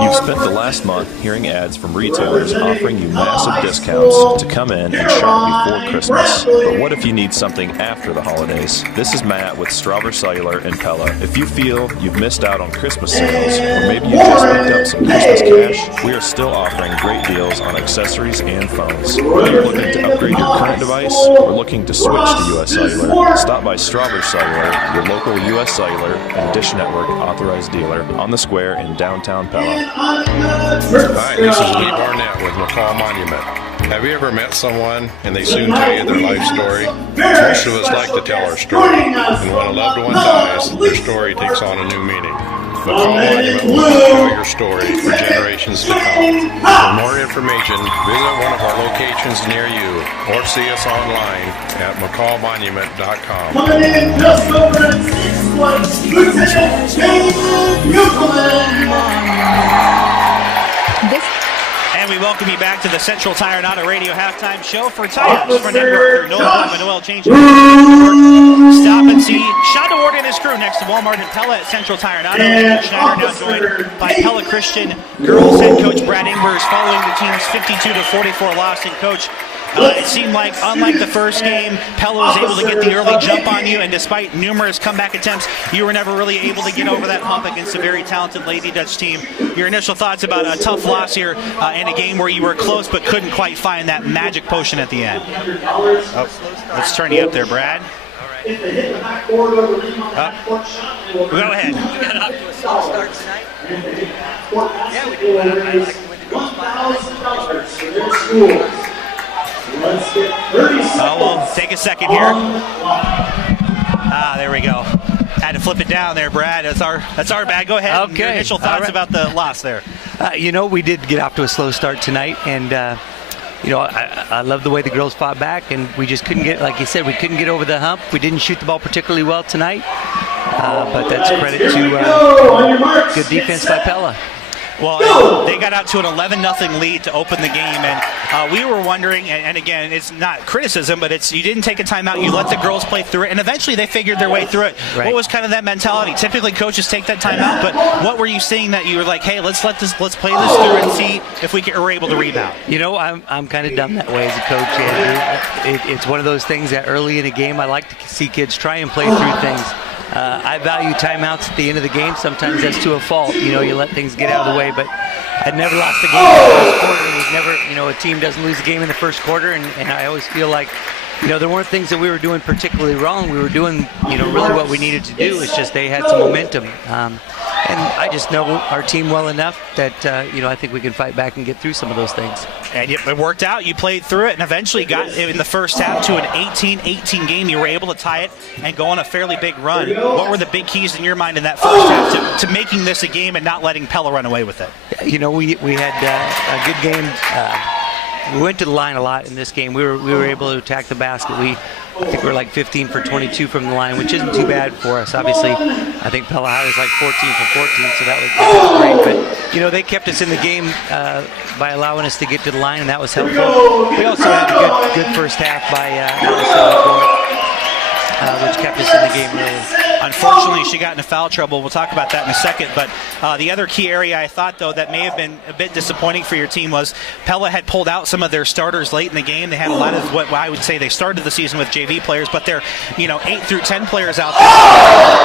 You've spent the last month hearing ads from retailers offering you massive discounts to come in and shop before Christmas. But what if you need something after the holidays? This is Matt with Strawber Cellular in Pella. If you feel you've missed out on Christmas sales, or maybe you just picked up some Christmas cash, we are still offering great deals on accessories and phones. Whether you're looking to upgrade your current device or looking to switch to U.S. Cellular, stop by Strawber Cellular, your local U.S. Cellular and Dish Network authorized dealer on the square in downtown Pella. Hi, this is Lee Barnett with McCall Monument. Have you ever met someone and they soon tell you their life story? Most of us like to tell our story, and when a loved one dies, their story takes on a new meaning. McCall Monument will tell your story for generations to come. For more information, visit one of our locations near you or see us online at mccallmonument.com. Coming in just over at 6'1", Lieutenant James Euclid. And we welcome you back to the Central Tire and Auto Radio halftime show for tires for Denver. No oil change. Stop and see Sean DeWard and his crew next to Walmart and Pella at Central Tire and Auto. And Schneider now joined by Pella Christian girls head coach Brad Egbers following the team's 52-44 loss. And coach, it seemed like, unlike the first game, Pella was able to get the early jump on you, and despite numerous comeback attempts, you were never really able to get over that hump against a very talented Lady Dutch team. Your initial thoughts about a tough loss here in a game where you were close but couldn't quite find that magic potion at the end? Let's turn you up there, Brad. Go ahead. We got off to a slow start tonight. Yeah, we did. I like when the girls We'll take a second here. There we go. Had to flip it down there, Brad. That's our bad. Go ahead. Okay. Your initial thoughts about the loss there. We did get off to a slow start tonight, and I love the way the girls fought back, and we just couldn't get, like you said, we couldn't get over the hump. We didn't shoot the ball particularly well tonight, but that's credit to good defense by Pella. Well, they got out to an 11-0 lead to open the game, and we were wondering, and again, it's not criticism, but it's you didn't take a timeout, you let the girls play through it, and eventually they figured their way through it. Right. What was kind of that mentality? Typically, coaches take that timeout, but what were you seeing that you were like, hey, let's play this through and see if we were able to rebound? I'm kind of done that way as a coach. It's one of those things that early in a game, I like to see kids try and play through things. I value timeouts at the end of the game. Sometimes that's to a fault. You let things get out of the way. But I'd never lost a game in the first quarter. It was never, a team doesn't lose a game in the first quarter. And I always feel like there weren't things that we were doing particularly wrong. We were doing, really what we needed to do. It's just they had some momentum. And I just know our team well enough that, I think we can fight back and get through some of those things. And it worked out. You played through it and eventually got in the first half to an 18-18 game. You were able to tie it and go on a fairly big run. What were the big keys in your mind in that first half to making this a game and not letting Pella run away with it? We had a good game. We went to the line a lot in this game. We were able to attack the basket. I think we were like 15 for 22 from the line, which isn't too bad for us. Obviously, I think Pella High was like 14 for 14, so that was great. But, they kept us in the game by allowing us to get to the line, and that was helpful. We also had a good first half by which kept us in the game really. Unfortunately, she got into foul trouble. We'll talk about that in a second. But the other key area I thought, though, that may have been a bit disappointing for your team was Pella had pulled out some of their starters late in the game. They had a lot of what I would say they started the season with JV players, but they're 8 through 10 players out there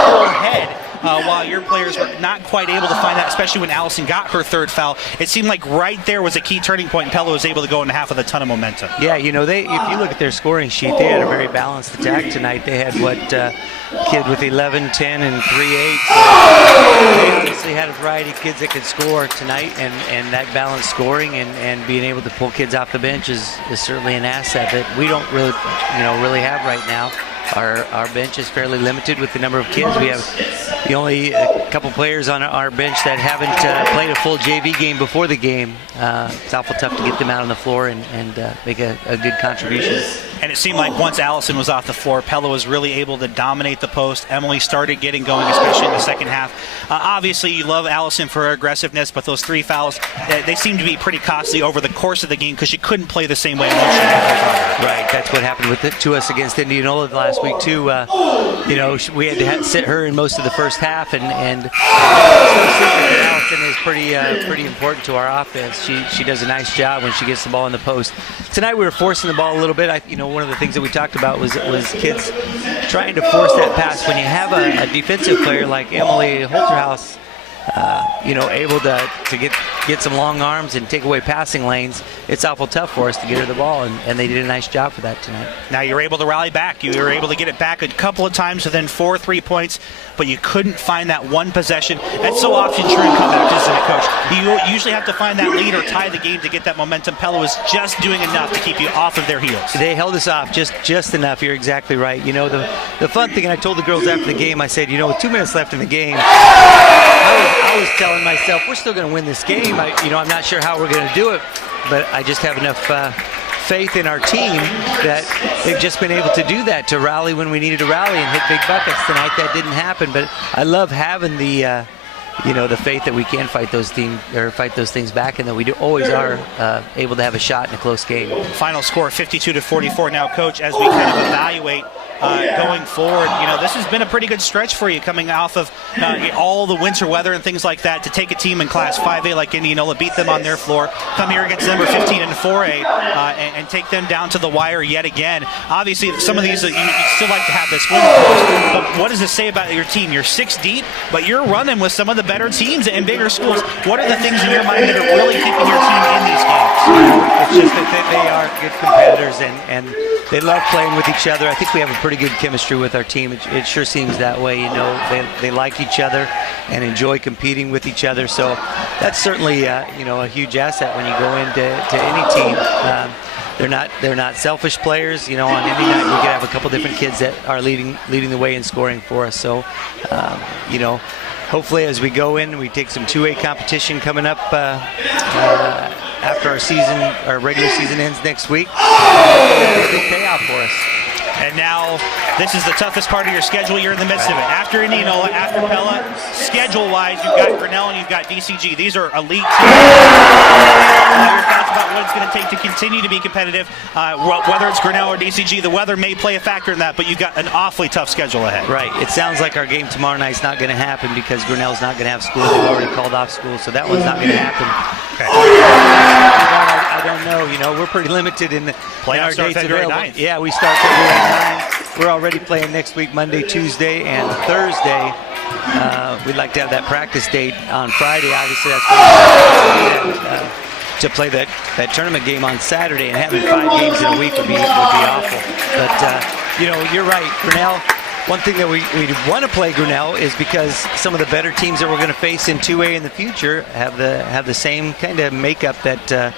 full ahead. While your players were not quite able to find that, especially when Allison got her third foul. It seemed like right there was a key turning point, and Pella was able to go into half with a ton of momentum. Yeah, if you look at their scoring sheet, they had a very balanced attack tonight. They had kid with 11, 10, and 3-8. So they obviously had a variety of kids that could score tonight, and that balanced scoring and being able to pull kids off the bench is certainly an asset that we don't really have right now. Our bench is fairly limited with the number of kids. We have only a couple players on our bench that haven't played a full JV game before the game. It's awful tough to get them out on the floor and make a good contribution. And it seemed like once Allison was off the floor, Pella was really able to dominate the post. Emily started getting going, especially in the second half. Obviously, you love Allison for her aggressiveness, but those 3 fouls, they seem to be pretty costly over the course of the game because she couldn't play the same way once she had her. Right, that's what happened to us against Indianola last week, too. We had to sit her in most of the first half, and Allison is pretty important to our offense. She does a nice job when she gets the ball in the post. Tonight we were forcing the ball a little bit. One of the things that we talked about was kids trying to force that pass. When you have a defensive player like Emily Holterhouse, able to get some long arms and take away passing lanes, it's awful tough for us to get her the ball, and they did a nice job for that tonight. Now you're able to rally back. You were able to get it back a couple of times within 4 3 points, but you couldn't find that one possession. That's so often true in comebacks, isn't it, Coach? You usually have to find that lead or tie the game to get that momentum. Pella was just doing enough to keep you off of their heels. They held us off just enough. You're exactly right. The fun thing, and I told the girls after the game, I said, with 2 minutes left in the game, I was telling myself, we're still going to win this game. I'm not sure how we're going to do it, but I just have enough faith in our team that they've just been able to do that, to rally when we needed to rally and hit big buckets. Tonight that didn't happen, but I love having the faith that we can fight those things back, and that we always are able to have a shot in a close game. Final score 52-44. Now, Coach, as we kind of evaluate going forward, this has been a pretty good stretch for you, coming off of all the winter weather and things like that, to take a team in Class 5A like Indianola, beat them on their floor, come here against number 15 in 4A, and take them down to the wire yet again. Obviously, some of these you still like to have this win, but what does this say about your team? You're 6 deep, but you're running with some of the better teams and bigger schools. What are the things in your mind that are really keeping your team in these games? It's just that they are good competitors, and they love playing with each other. I think we have a pretty good chemistry with our team. It sure seems that way. They like each other and enjoy competing with each other. So that's certainly a huge asset when you go into any team. They're not selfish players. On any night we could have a couple different kids that are leading the way in scoring for us. So hopefully as we go in, we take some 2A competition coming up after our regular season ends next week. It's a big payoff for us. And now, this is the toughest part of your schedule. You're in the midst of it. After Indianola, after Pella, schedule-wise, you've got Grinnell and you've got DCG. These are elite teams. Your thoughts about what it's going to take to continue to be competitive, whether it's Grinnell or DCG. The weather may play a factor in that, but you've got an awfully tough schedule ahead. Right. It sounds like our game tomorrow night's not going to happen because Grinnell's not going to have school. They've already called off school, so that one's not going to happen. Okay. I don't know. We're pretty limited in our dates available. Yeah, we start February 9. We're already playing next week, Monday, Tuesday, and Thursday. We'd like to have that practice date on Friday. Obviously, that's to play that tournament game on Saturday, and having 5 games in a week would be awful. But you're right, Grinnell. One thing that we want to play Grinnell is because some of the better teams that we're going to face in 2A in the future have the same kind of makeup that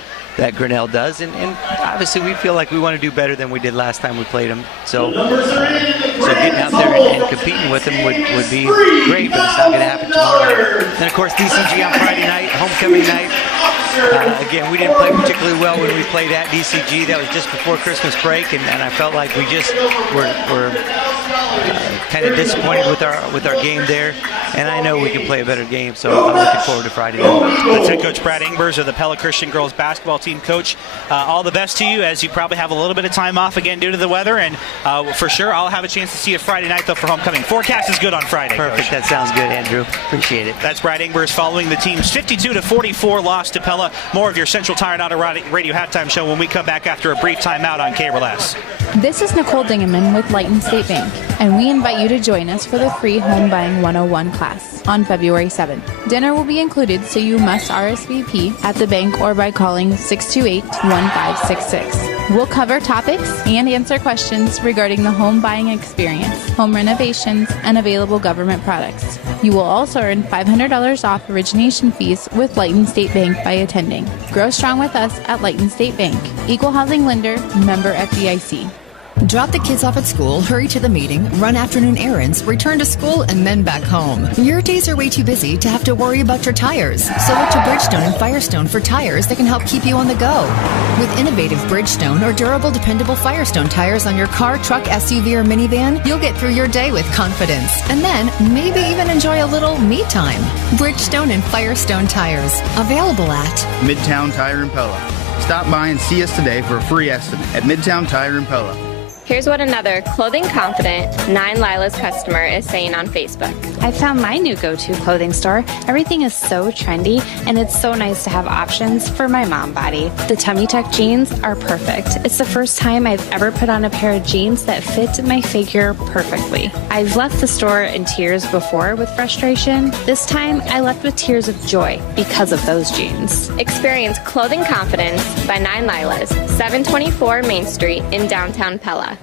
Grinnell does, and obviously we feel like we want to do better than we did last time we played them. So getting out there and competing with them would be great, but it's not going to happen tomorrow. Then of course DCG on Friday night, homecoming night. Again, we didn't play particularly well when we played at DCG. That was just before Christmas break, and I felt like we just were kind of disappointed with our game there. And I know we can play a better game, so I'm looking forward to Friday night. That's head coach Brad Ingers of the Pella Christian girls basketball team. Coach, all the best to you, as you probably have a little bit of time off again due to the weather, and for sure I'll have a chance to see you Friday night though for homecoming. Forecast is good on Friday. Perfect. Coach. That sounds good, Andrew. Appreciate it. That's Brad Ingers following the team's 52-44 loss to Pella. More of your Central Tire and Auto Radio halftime show when we come back after a brief timeout on KRLS. This is Nicole Dingeman with Lighton State Bank, and we invite you to join us for the free Home Buying 101 class on February 7th. Dinner will be included, so you must RSVP at the bank or by calling 628-1566. We'll cover topics and answer questions regarding the home buying experience, home renovations, and available government products. You will also earn $500 off origination fees with Lighton State Bank by attending. Grow strong with us at Lighton State Bank. Equal housing lender, member FDIC. Drop the kids off at school, hurry to the meeting, run afternoon errands, return to school, and then back home. Your days are way too busy to have to worry about your tires. So look to Bridgestone and Firestone for tires that can help keep you on the go. With innovative Bridgestone or durable, dependable Firestone tires on your car, truck, SUV, or minivan, you'll get through your day with confidence. And then maybe even enjoy a little me time. Bridgestone and Firestone tires. Available at Midtown Tire and Pella. Stop by and see us today for a free estimate at Midtown Tire and Pella. Here's what another clothing confident 9 Lilas customer is saying on Facebook. I found my new go-to clothing store. Everything is so trendy, and it's so nice to have options for my mom body. The Tummy Tuck jeans are perfect. It's the first time I've ever put on a pair of jeans that fit my figure perfectly. I've left the store in tears before with frustration. This time, I left with tears of joy because of those jeans. Experience clothing confidence by 9 Lilas, 724 Main Street in downtown Pella.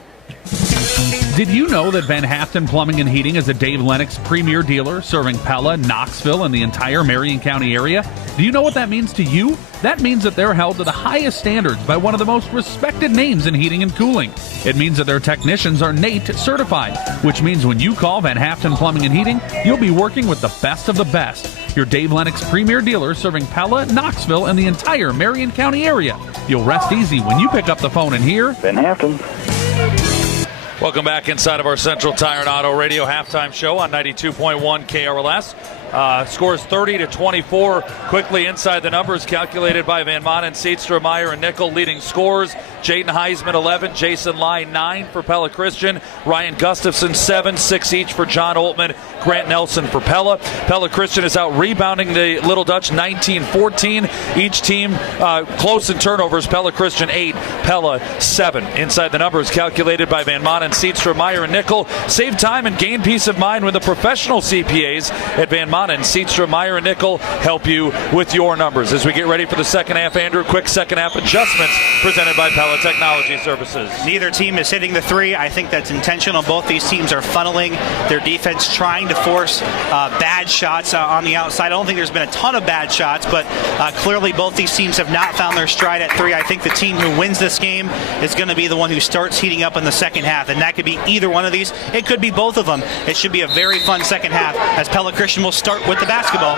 Did you know that Van Haften Plumbing and Heating is a Dave Lennox premier dealer serving Pella, Knoxville, and the entire Marion County area? Do you know what that means to you? That means that they're held to the highest standards by one of the most respected names in heating and cooling. It means that their technicians are NATE certified, which means when you call Van Haften Plumbing and Heating, you'll be working with the best of the best. Your Dave Lennox premier dealer serving Pella, Knoxville, and the entire Marion County area. You'll rest easy when you pick up the phone and hear Van Haften. Welcome back inside of our Central Tire and Auto Radio halftime show on 92.1 KRLS. Scores 30-24. Quickly inside the numbers calculated by Van Manen, Seatstra, Meyer, and Nickel. Leading scorers, Jaden Heisman 11, Jason Lai 9 for Pella Christian, Ryan Gustafson 7, 6 each for John Oltman, Grant Nelson for Pella. Pella Christian is out rebounding the Little Dutch 19-14. Each team close in turnovers. Pella Christian 8, Pella 7. Inside the numbers calculated by Van Manen, Seatstra, Meyer, and Nickel. Save time and gain peace of mind with the professional CPAs at Van Manen. Seatstra, Meyer, and Nickel help you with your numbers. As we get ready for the second half, Andrew, quick second half adjustments presented by Pella Technology Services. Neither team is hitting the three. I think that's intentional. Both these teams are funneling their defense, trying to force bad shots on the outside. I don't think there's been a ton of bad shots, but clearly both these teams have not found their stride at three. I think the team who wins this game is going to be the one who starts heating up in the second half, and that could be either one of these. It could be both of them. It should be a very fun second half as Pella Christian will start with the basketball.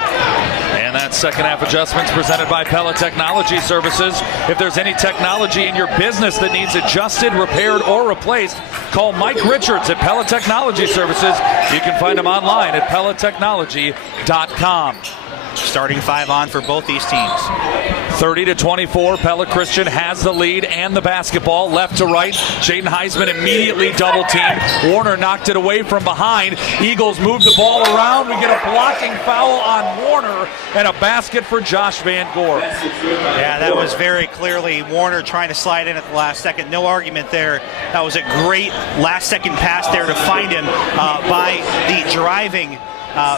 And that's second half adjustments presented by Pella Technology Services. If there's any technology in your business that needs adjusted, repaired, or replaced, call Mike Richards at Pella Technology Services. You can find him online at pellatechnology.com. Starting 5 on for both these teams. 30-24, Pella Christian has the lead and the basketball left to right. Jaden Heisman immediately double teamed. Warner knocked it away from behind. Eagles move the ball around. We get a blocking foul on Warner and a basket for Josh Van Gore. Yeah, that was very clearly Warner trying to slide in at the last second. No argument there. That was a great last second pass there to find him by the driving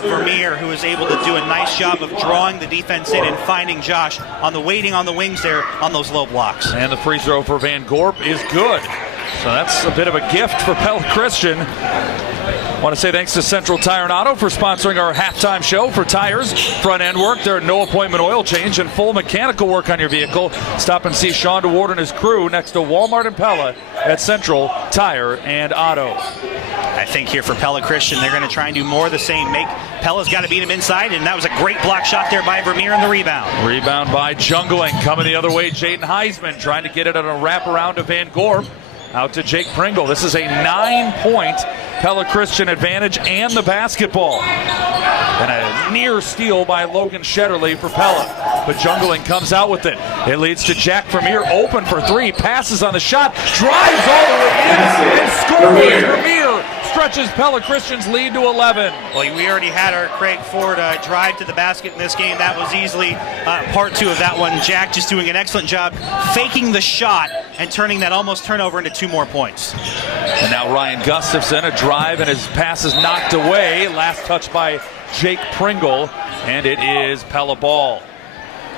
Vermeer, who was able to do a nice job of drawing the defense in and finding Josh on the waiting on the wings there on those low blocks. And the free throw for Van Gorp is good. So that's a bit of a gift for Pella Christian. I want to say thanks to Central Tire and Auto for sponsoring our halftime show for tires, front end work, their no appointment oil change, and full mechanical work on your vehicle. Stop and see Sean DeWard and his crew next to Walmart and Pella at Central Tire and Auto. I think here for Pella Christian, they're going to try and do more of the same. Pella's got to beat him inside, and that was a great block shot there by Vermeer in the rebound. Rebound by Jungling. Coming the other way, Jaden Heisman trying to get it on a wraparound to Van Gorp. Out to Jake Pringle. This is a 9-point Pella Christian advantage and the basketball. And a near steal by Logan Shetterly for Pella. But Jungling comes out with it. It leads to Jack Vermeer open for three. Passes on the shot. Drives all the way in and scores. Vermeer stretches Pella Christian's lead to 11. Well, we already had our Craig Ford drive to the basket in this game. That was easily part two of that one. Jack just doing an excellent job faking the shot and turning that almost turnover into 2 more points. And now Ryan Gustafson, a drive, and his pass is knocked away. Last touch by Jake Pringle, and it is Pella ball.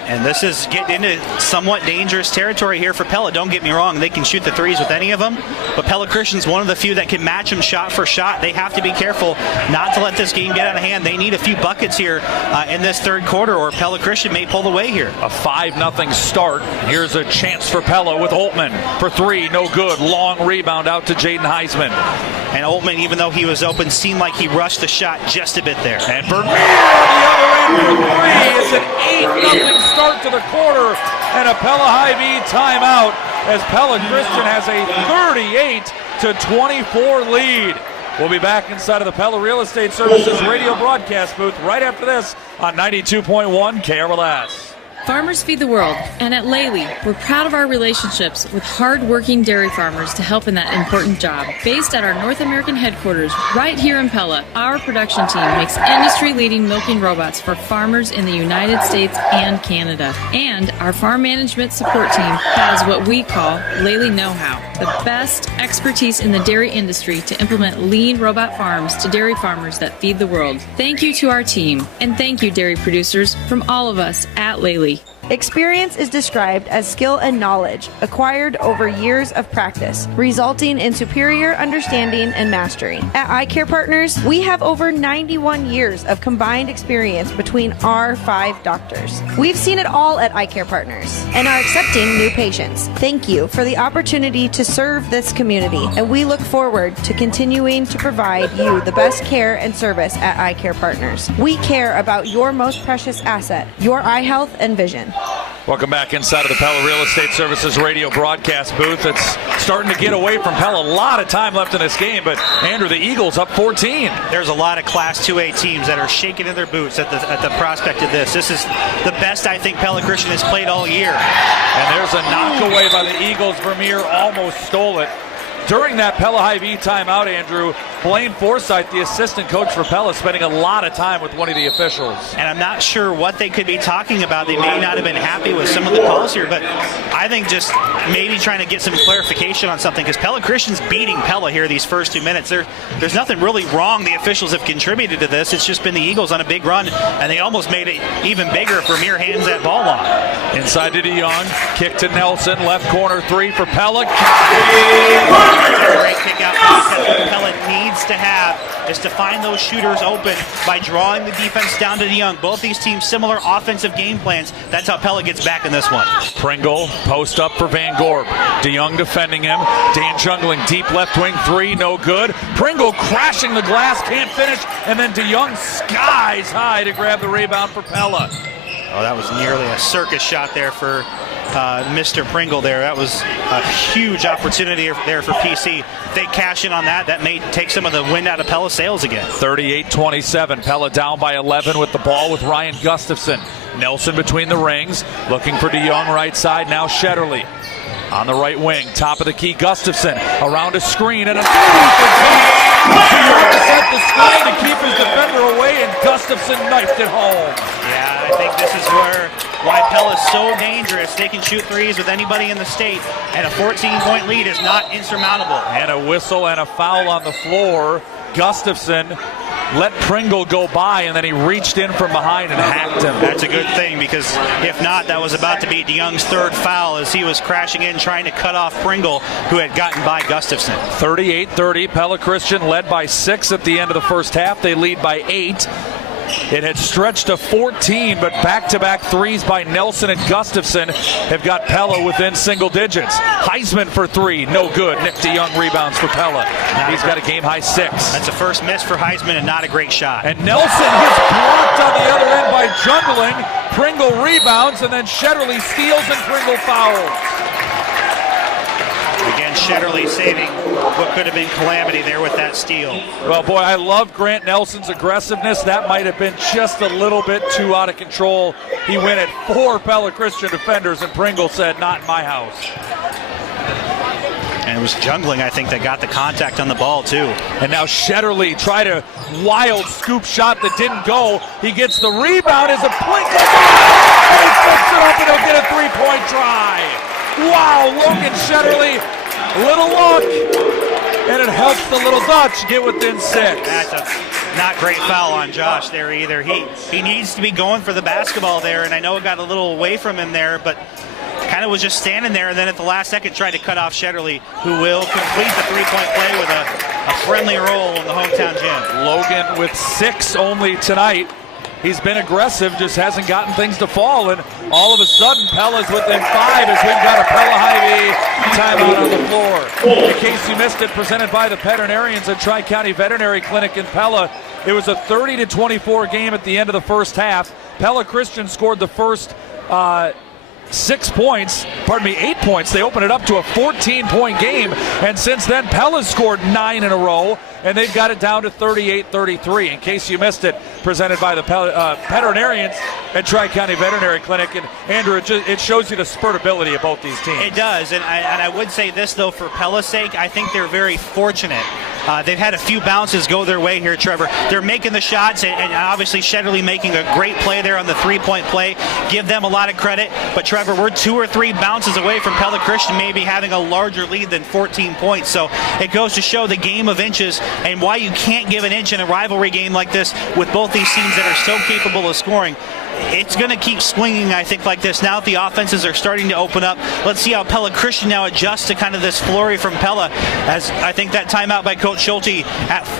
And this is getting into somewhat dangerous territory here for Pella. Don't get me wrong, they can shoot the threes with any of them, but Pella Christian's one of the few that can match them shot for shot. They have to be careful not to let this game get out of hand. They need a few buckets here in this third quarter, or Pella Christian may pull away here. A 5-0 start. Here's a chance for Pella with Oltmann for three. No good. Long rebound out to Jaden Heisman. And Oltmann, even though he was open, seemed like he rushed the shot just a bit there. And Vermeer on the other end for three. It's an 8-0 start to the quarter and a Pella High V timeout as Pella Christian has a 38-24 lead. We'll be back inside of the Pella Real Estate Services radio broadcast booth right after this on 92.1 KRLS. Farmers feed the world, and at Lely, we're proud of our relationships with hard-working dairy farmers to help in that important job. Based at our North American headquarters right here in Pella, our production team makes industry-leading milking robots for farmers in the United States and Canada. And our farm management support team has what we call Lely Know-How, the best expertise in the dairy industry to implement lean robot farms to dairy farmers that feed the world. Thank you to our team, and thank you, dairy producers, from all of us at Lely. Experience is described as skill and knowledge acquired over years of practice, resulting in superior understanding and mastery. At Eye Care Partners, we have over 91 years of combined experience between our 5 doctors. We've seen it all at Eye Care Partners and are accepting new patients. Thank you for the opportunity to serve this community, and we look forward to continuing to provide you the best care and service at Eye Care Partners. We care about your most precious asset, your eye health and vision. Welcome back inside of the Pella Real Estate Services radio broadcast booth. It's starting to get away from Pella. A lot of time left in this game, but Andrew, the Eagles up 14. There's a lot of Class 2A teams that are shaking in their boots at the prospect of this. This is the best I think Pella Christian has played all year. And there's a knockaway by the Eagles. Vermeer almost stole it. During that Pella High V timeout, Andrew, Blaine Forsythe, the assistant coach for Pella, spending a lot of time with one of the officials. And I'm not sure what they could be talking about. They may not have been happy with some of the calls here, but I think just maybe trying to get some clarification on something, because Pella Christian's beating Pella here these first 2 minutes. There's nothing really wrong. The officials have contributed to this. It's just been the Eagles on a big run, and they almost made it even bigger if Vermeer hands that ball on. Inside to DeYoung, kick to Nelson, left corner three for Pella. Great kick out because what Pella needs to have is to find those shooters open by drawing the defense down to DeYoung. Both these teams similar offensive game plans. That's how Pella gets back in this one. Pringle post up for Van Gorp. DeYoung defending him. Dan Jungling deep left wing three, no good. Pringle crashing the glass, can't finish, and then DeYoung skies high to grab the rebound for Pella. Oh, that was nearly a circus shot there for Mr. Pringle there. That was a huge opportunity there for PC. If they cash in on that, that may take some of the wind out of Pella's sails again. 38-27. Pella down by 11 with the ball with Ryan Gustafson. Nelson between the rings, looking for DeYoung right side. Now Shetterly on the right wing. Top of the key, Gustafson around a screen and a set the screen to keep his defender away, and Gustafson knifed it home. Yeah, I think this is why Pella's so dangerous. They can shoot threes with anybody in the state, and a 14-point lead is not insurmountable. And a whistle and a foul on the floor. Gustafson let Pringle go by, and then he reached in from behind and hacked him. That's a good thing, because if not, that was about to be DeYoung's third foul as he was crashing in trying to cut off Pringle, who had gotten by Gustafson. 38-30, Pella Christian led by 6 at the end of the first half. They lead by 8. It had stretched to 14, but back-to-back threes by Nelson and Gustafson have got Pella within single digits. Heisman for 3, no good. Nick DeYoung rebounds for Pella. He's got a game-high 6. That's a first miss for Heisman and not a great shot. And Nelson gets blocked on the other end by Jungling. Pringle rebounds, and then Shetterly steals and Pringle fouls. Again, Shetterly saving what could have been calamity there with that steal. Well, boy, I love Grant Nelson's aggressiveness. That might have been just a little bit too out of control. He went at 4 Pella Christian defenders, and Pringle said, not in my house. And it was Jungling, I think, that got the contact on the ball, too. And now Shetterly tried a wild scoop shot that didn't go. He gets the rebound as a blink. And he flips it up, and he'll get a 3-point try. Wow, Logan Shetterly, little luck, and it helps the Little Dutch get within 6. That's a not great foul on Josh there either. He needs to be going for the basketball there, and I know it got a little away from him there, but kind of was just standing there, and then at the last second tried to cut off Shetterly, who will complete the 3-point play with a friendly roll in the hometown gym. Logan with 6 only tonight. He's been aggressive, just hasn't gotten things to fall, and all of a sudden Pella's within 5 as we've got a Pella Hy-Vee timeout on the floor. In case you missed it, presented by the veterinarians at Tri-County Veterinary Clinic in Pella. It was a 30-24 game at the end of the first half. Pella Christian scored the first 8 points. They opened it up to a 14-point game, and since then Pella's scored 9 in a row, and they've got it down to 38-33. In case you missed it, presented by the veterinarians at Tri-County Veterinary Clinic. And Andrew, it shows you the spurtability of both these teams. It does, and I would say this, though, for Pella's sake, I think they're very fortunate. They've had a few bounces go their way here, Trevor. They're making the shots, and obviously Shetterly making a great play there on the 3-point play. Give them a lot of credit, but Trevor, we're 2 or 3 bounces away from Pella Christian maybe having a larger lead than 14 points. So it goes to show the game of inches and why you can't give an inch in a rivalry game like this with both these teams that are so capable of scoring. It's going to keep swinging, I think, like this. Now that the offenses are starting to open up, let's see how Pella Christian now adjusts to kind of this flurry from Pella, as I think that timeout by Coach Schulte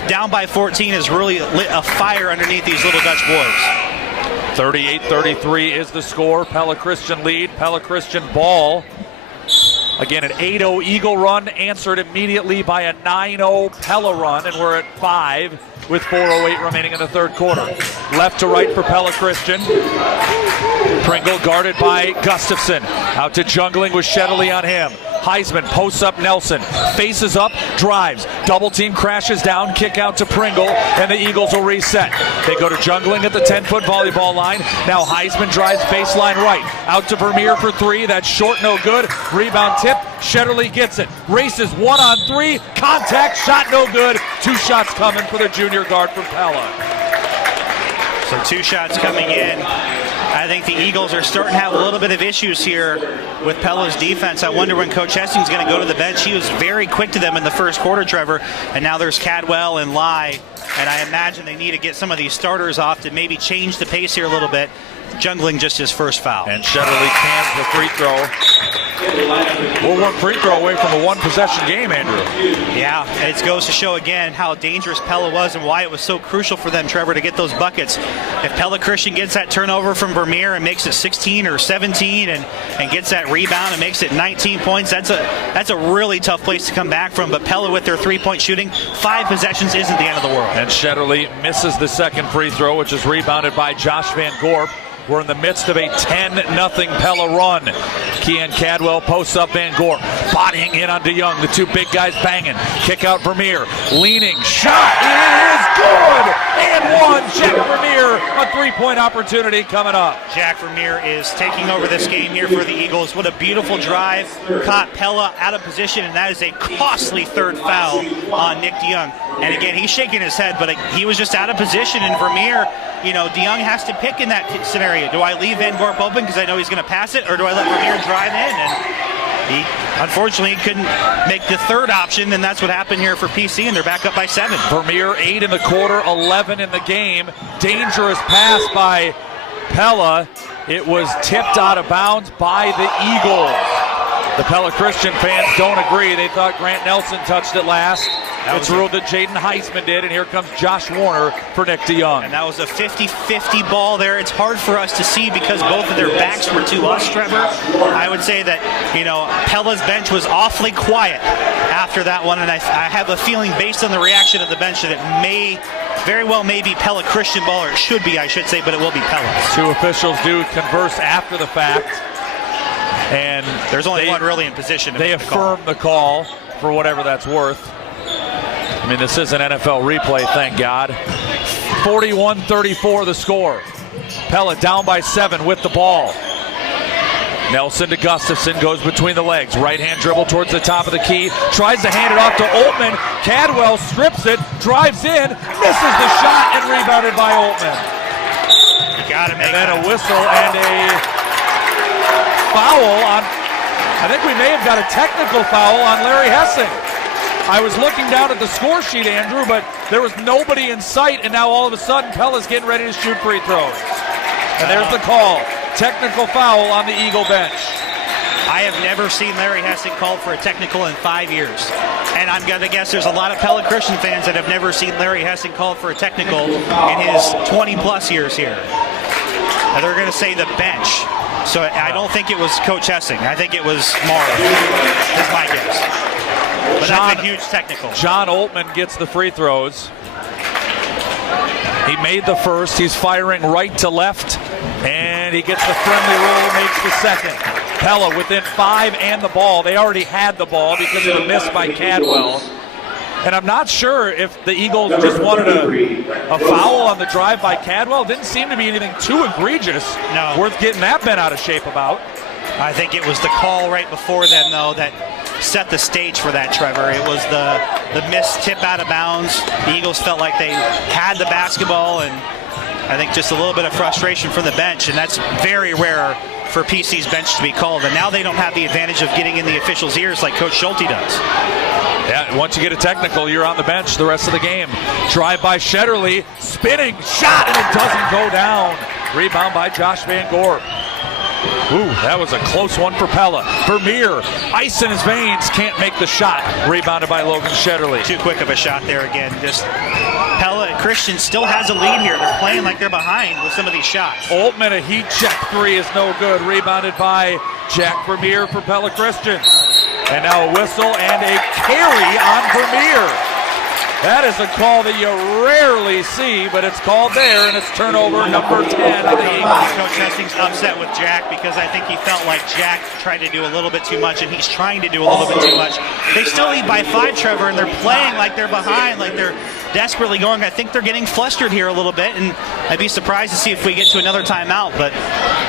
down by 14 has really lit a fire underneath these Little Dutch boys. 38-33 is the score. Pella Christian lead. Pella Christian ball. Again, an 8-0 Eagle run answered immediately by a 9-0 Pella run, and we're at 5 with 4:08 remaining in the third quarter. Left to right for Pella Christian. Pringle guarded by Gustafson. Out to Jungling with Shetterly on him. Heisman posts up Nelson, faces up, drives, double team crashes down, kick out to Pringle, and the Eagles will reset. They go to Jungling at the 10-foot volleyball line. Now Heisman drives baseline right, out to Vermeer for 3. That's short, no good. Rebound tip. Shetterly gets it. Races 1-on-3. Contact shot, no good. 2 shots coming for the junior guard from Pella. So 2 shots coming in. I think the Eagles are starting to have a little bit of issues here with Pella's defense. I wonder when Coach Hessing's going to go to the bench. He was very quick to them in the first quarter, Trevor, and now there's Cadwell and Lai, and I imagine they need to get some of these starters off to maybe change the pace here a little bit. Jungling just his first foul. And Shetterly cans the free throw. We're 1 free throw away from a 1-possession game, Andrew. Yeah, it goes to show again how dangerous Pella was and why it was so crucial for them, Trevor, to get those buckets. If Pella Christian gets that turnover from Vermeer and makes it 16 or 17 and gets that rebound and makes it 19 points, that's a really tough place to come back from. But Pella with their 3-point shooting, 5 possessions isn't the end of the world. And Shetterly misses the second free throw, which is rebounded by Josh Van Gorp. We're in the midst of a 10-0 Pella run. Kean Cadwell posts up Van Gorp. Bodying in on DeYoung. The 2 big guys banging. Kick out Vermeer. Leaning. Shot is good! And 1. Jack Vermeer. A 3-point opportunity coming up. Jack Vermeer is taking over this game here for the Eagles. What a beautiful drive. Caught Pella out of position, and that is a costly 3rd foul on Nick DeYoung. And again, he's shaking his head, but he was just out of position, and Vermeer, DeYoung has to pick in that scenario. Do I leave Van Gorp open because I know he's going to pass it, or do I let Vermeer drive in? And He unfortunately couldn't make the third option, and that's what happened here for PC, and they're back up by 7. Vermeer 8 in the quarter, 11 in the game. Dangerous pass by Pella. It was tipped out of bounds by the Eagles. The Pella Christian fans don't agree. They thought Grant Nelson touched it last. It's ruled that Jaden Heisman did, and here comes Josh Warner for Nick DeYoung. And that was a 50-50 ball there. It's hard for us to see because both of their backs were to us, Trevor. I would say that, Pella's bench was awfully quiet after that one, and I have a feeling based on the reaction of the bench that it very well may be Pella Christian ball, or it should be, I should say, but it will be Pella's. Two officials do converse after the fact, and there's only one really in position to they make the call. affirm the call for whatever that's worth. I mean, this is an NFL replay, thank God. 41-34 the score. Pella down by 7 with the ball. Nelson to Gustafson, goes between the legs. Right-hand dribble towards the top of the key. Tries to hand it off to Oltman. Cadwell strips it, drives in, misses the shot, and rebounded by Oltman. You gotta make and then a whistle and a foul on, I think we may have got a technical foul on Larry Hessing. I was looking down at the score sheet, Andrew, but there was nobody in sight, and now all of a sudden Pella's getting ready to shoot free throws. And there's the call. Technical foul on the Eagle bench. I have never seen Larry Hessing called for a technical in 5 years. And I'm going to guess there's a lot of Pella Christian fans that have never seen Larry Hessing called for a technical in his 20-plus years here. And they're going to say the bench. So I don't think it was Coach Hessing. I think it was Morrow, is my guess. But that's a huge technical. John Oltman gets the free throws. He made the first. He's firing right to left. And he gets the friendly roll, makes the second. Pella within 5 and the ball. They already had the ball because of the miss by Cadwell. And I'm not sure if the Eagles just wanted a foul on the drive by Cadwell. Didn't seem to be anything too egregious. No. Worth getting that bent out of shape about. I think it was the call right before then, though, that set the stage for that, Trevor. It was the missed tip out of bounds. The Eagles felt like they had the basketball, and I think just a little bit of frustration from the bench, and that's very rare for PC's bench to be called. And now they don't have the advantage of getting in the officials' ears like Coach Schulte does. Yeah, once you get a technical, you're on the bench the rest of the game. Drive by Shetterly, spinning, shot, and it doesn't go down. Rebound by Josh Van Gorp. Ooh, that was a close one for Pella. Vermeer, ice in his veins, can't make the shot. Rebounded by Logan Shetterly. Too quick of a shot there again. Just Pella Christian still has a lead here. They're playing like they're behind with some of these shots. Oltman, a heat check 3 is no good. Rebounded by Jack Vermeer for Pella Christian. And now a whistle and a carry on Vermeer. That is a call that you rarely see, but it's called there, and it's turnover number 10 of the Eagles. Coach Hessing's upset with Jack because I think he felt like Jack tried to do a little bit too much, and he's trying to do a little bit too much. They still lead by 5, Trevor, and they're playing like they're behind, like they're desperately going. I think they're getting flustered here a little bit, and I'd be surprised to see if we get to another timeout. But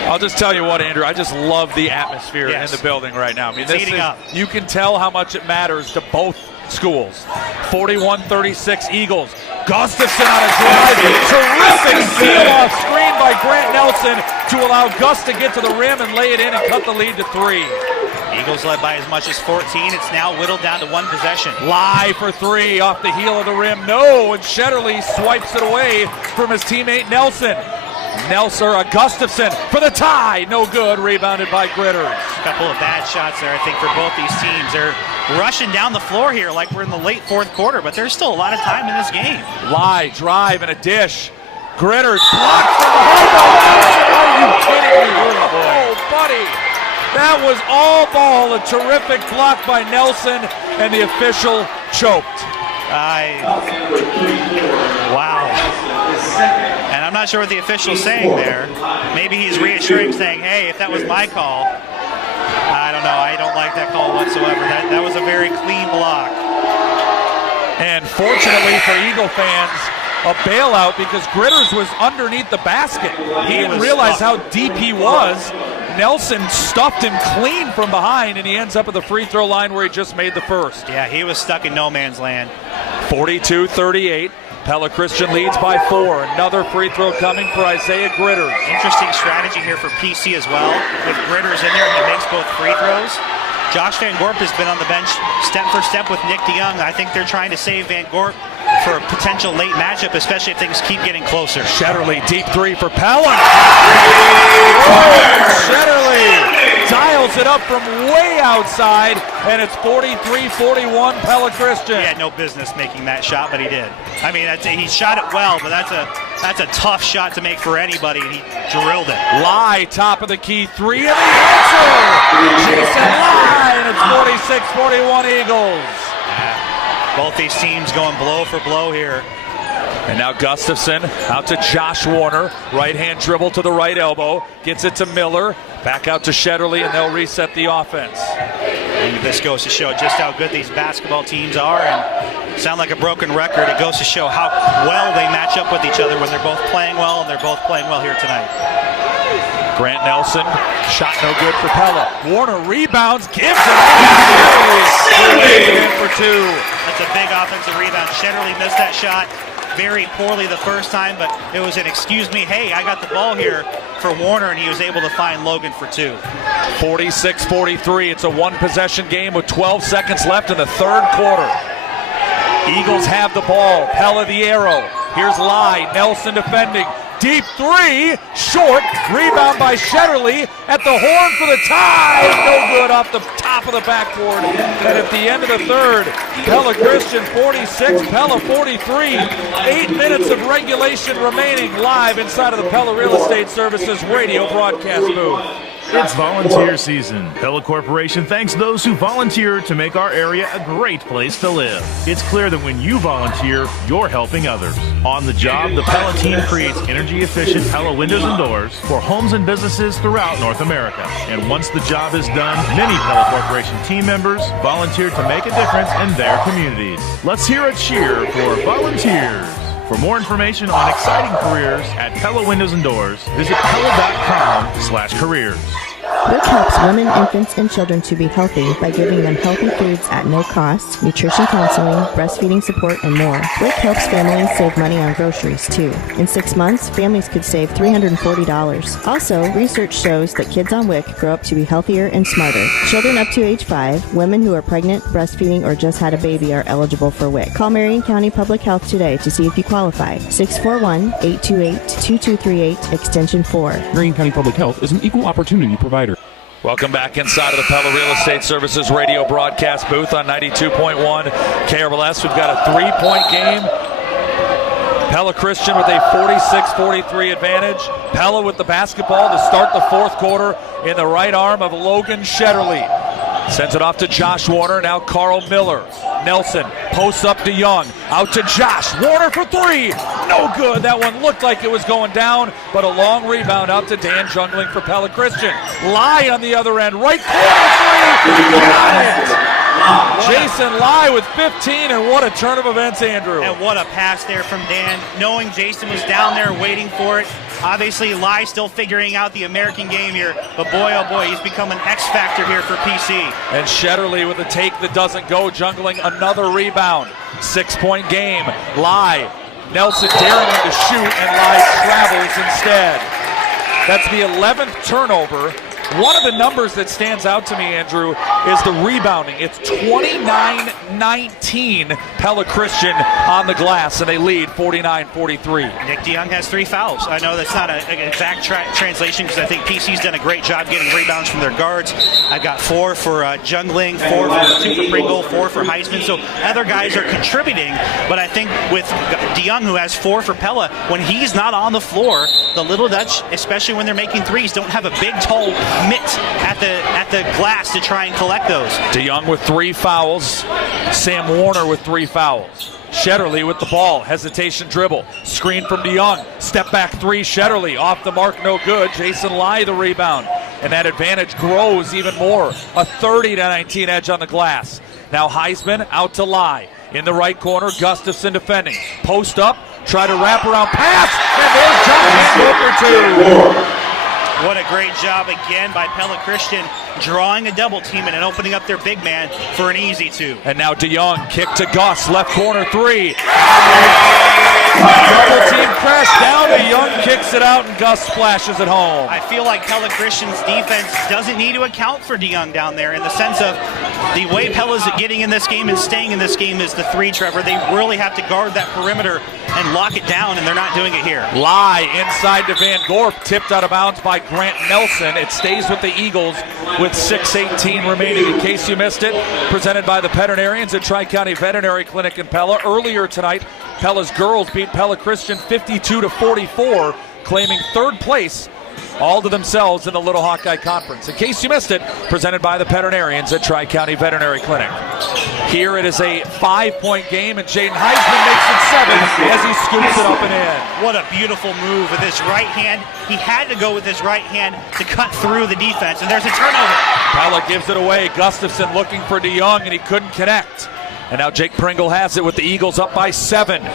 I'll just tell you what, Andrew, I just love the atmosphere in the building right now. I mean, it's heating up. You can tell how much it matters to both schools. 41-36 Eagles. Gustafson on a drive. Terrific seal off screen by Grant Nelson to allow Gus to get to the rim and lay it in and cut the lead to 3. Eagles led by as much as 14. It's now whittled down to 1 possession. Lie for 3 off the heel of the rim. No, and Shetterly swipes it away from his teammate Nelson. Gustafson for the tie. No good. Rebounded by Gritters. A couple of bad shots there, I think, for both these teams. They're rushing down the floor here like we're in the late 4th quarter, but there's still a lot of time in this game. Lie, drive, and a dish. Gritters blocked from the home. Are you kidding me? Oh, buddy. That was all ball. A terrific block by Nelson, and the official choked. Wow. And I'm not sure what the official's saying there. Maybe he's reassuring, saying, hey, if that was my call, I don't know. I don't like that call whatsoever. That was a very clean block. And fortunately for Eagle fans, a bailout because Gritters was underneath the basket. He didn't realize how deep he was. Nelson stuffed him clean from behind, and he ends up at the free throw line where he just made the first. Yeah, he was stuck in no man's land. 42-38. Pella Christian leads by 4. Another free throw coming for Isaiah Gritters. Interesting strategy here for PC as well. With Gritters in there, he makes both free throws. Josh Van Gorp has been on the bench step for step with Nick DeYoung. I think they're trying to save Van Gorp for a potential late matchup, especially if things keep getting closer. Shetterly, deep three for Pella. Shetterly dials it up from way outside, and it's 43-41 Pella Christian. He had no business making that shot, but he did. I mean, he shot it well, but that's a tough shot to make for anybody, and he drilled it. Lai, top of the key, three, and the answer! Jason Lai, and it's 46-41 Eagles. Yeah. Both these teams going blow for blow here. And now Gustafson out to Josh Warner. Right-hand dribble to the right elbow. Gets it to Miller. Back out to Shetterly, and they'll reset the offense. And this goes to show just how good these basketball teams are. And sound like a broken record. It goes to show how well they match up with each other when they're both playing well, and they're both playing well here tonight. Grant Nelson, shot no good for Pella. Warner rebounds, gives it for two. That's a big offensive rebound. Shetterly missed that shot very poorly the first time, but it was an excuse me, hey, I got the ball here for Warner, and he was able to find Logan for two. 46-43. It's a one-possession game with 12 seconds left in the third quarter. Eagles have the ball. Pella the arrow. Here's Lai. Nelson defending. Deep three. Short. Rebound by Shetterly at the horn for the tie. No good off the top of the backboard. And at the end of the third, Pella Christian 46, Pella 43. 8 minutes of regulation remaining live inside of the Pella Real Estate Services radio broadcast booth. It's volunteer season. Pella Corporation thanks those who volunteer to make our area a great place to live. It's clear that when you volunteer, you're helping others. On the job, the Pella team creates energy-efficient Pella windows and doors for homes and businesses throughout North America. And once the job is done, many Pella Corporation team members volunteer to make a difference in their communities. Let's hear a cheer for volunteers. For more information on exciting careers at Pella Windows and Doors, visit Pella.com/careers. WIC helps women, infants, and children to be healthy by giving them healthy foods at no cost, nutrition counseling, breastfeeding support, and more. WIC helps families save money on groceries, too. In 6 months, families could save $340. Also, research shows that kids on WIC grow up to be healthier and smarter. Children up to age 5, women who are pregnant, breastfeeding, or just had a baby are eligible for WIC. Call Marion County Public Health today to see if you qualify. 641-828-2238, extension 4. Marion County Public Health is an equal opportunity provider. Welcome back inside of the Pella Real Estate Services radio broadcast booth on 92.1 KRLS. We've got a 3-point game. Pella Christian with a 46-43 advantage. Pella with the basketball to start the fourth quarter in the right arm of Logan Shetterly. Sends it off to Josh Warner. Now Carl Miller. Nelson posts up to Young. Out to Josh. Warner for three. No good. That one looked like it was going down, but a long rebound out to Dan Jungling for Pella Christian. Lai on the other end. Right corner three. Got it. Jason Lai with 15, and what a turn of events, Andrew. And what a pass there from Dan, knowing Jason was down there waiting for it. Obviously, Lai still figuring out the American game here, but boy, oh boy, he's become an X factor here for PC. And Shetterly with a take that doesn't go, Jungling another rebound. 6-point game. Lai, Nelson daring him to shoot, and Lai travels instead. That's the 11th turnover. One of the numbers that stands out to me, Andrew, is the rebounding. It's 29-19 Pella Christian on the glass, and they lead 49-43. Nick DeYoung has 3 fouls. I know that's not an exact translation because I think PC's done a great job getting rebounds from their guards. I've got 4 for Jungling, 4 for 2 for Pringle, 4 for Heisman. So other guys are contributing, but I think with DeYoung, who has 4 for Pella, when he's not on the floor, the Little Dutch, especially when they're making threes, don't have a big, tall mitt at the glass to try and collect those. DeYoung with 3 fouls. Sam Warner with 3 fouls. Shetterly with the ball. Hesitation dribble. Screen from DeYoung. Step back 3. Shetterly off the mark, no good. Jason Lai the rebound. And that advantage grows even more. A 30-19 edge on the glass. Now Heisman out to Lai. In the right corner, Gustafson defending. Post up, try to wrap around pass, and there's John for 2. What a great job again by Pella Christian, drawing a double team and opening up their big man for an easy 2. And now DeYoung, kick to Gus, left corner 3. Double team crash down to Young, kicks it out, and Gus splashes it home. I feel like Pella Christian's defense doesn't need to account for DeYoung down there in the sense of the way Pella's getting in this game and staying in this game is the three, Trevor. They really have to guard that perimeter and lock it down, and they're not doing it here. Lie inside to Van Gorp, tipped out of bounds by Grant Nelson. It stays with the Eagles with 6:18 remaining. In case you missed it, presented by the veterinarians at Tri-County Veterinary Clinic in Pella. Earlier tonight, Pella's girls beat Pella Christian 52-44, claiming third place all to themselves in the Little Hawkeye Conference. In case you missed it, presented by the veterinarians at Tri-County Veterinary Clinic. Here it is a 5-point game, and Jaden Heisman makes it 7 as he scoops it up and in. What a beautiful move with his right hand. He had to go with his right hand to cut through the defense, and there's a turnover. Pella gives it away. Gustafson looking for DeYoung, and he couldn't connect. And now Jake Pringle has it with the Eagles up by 7.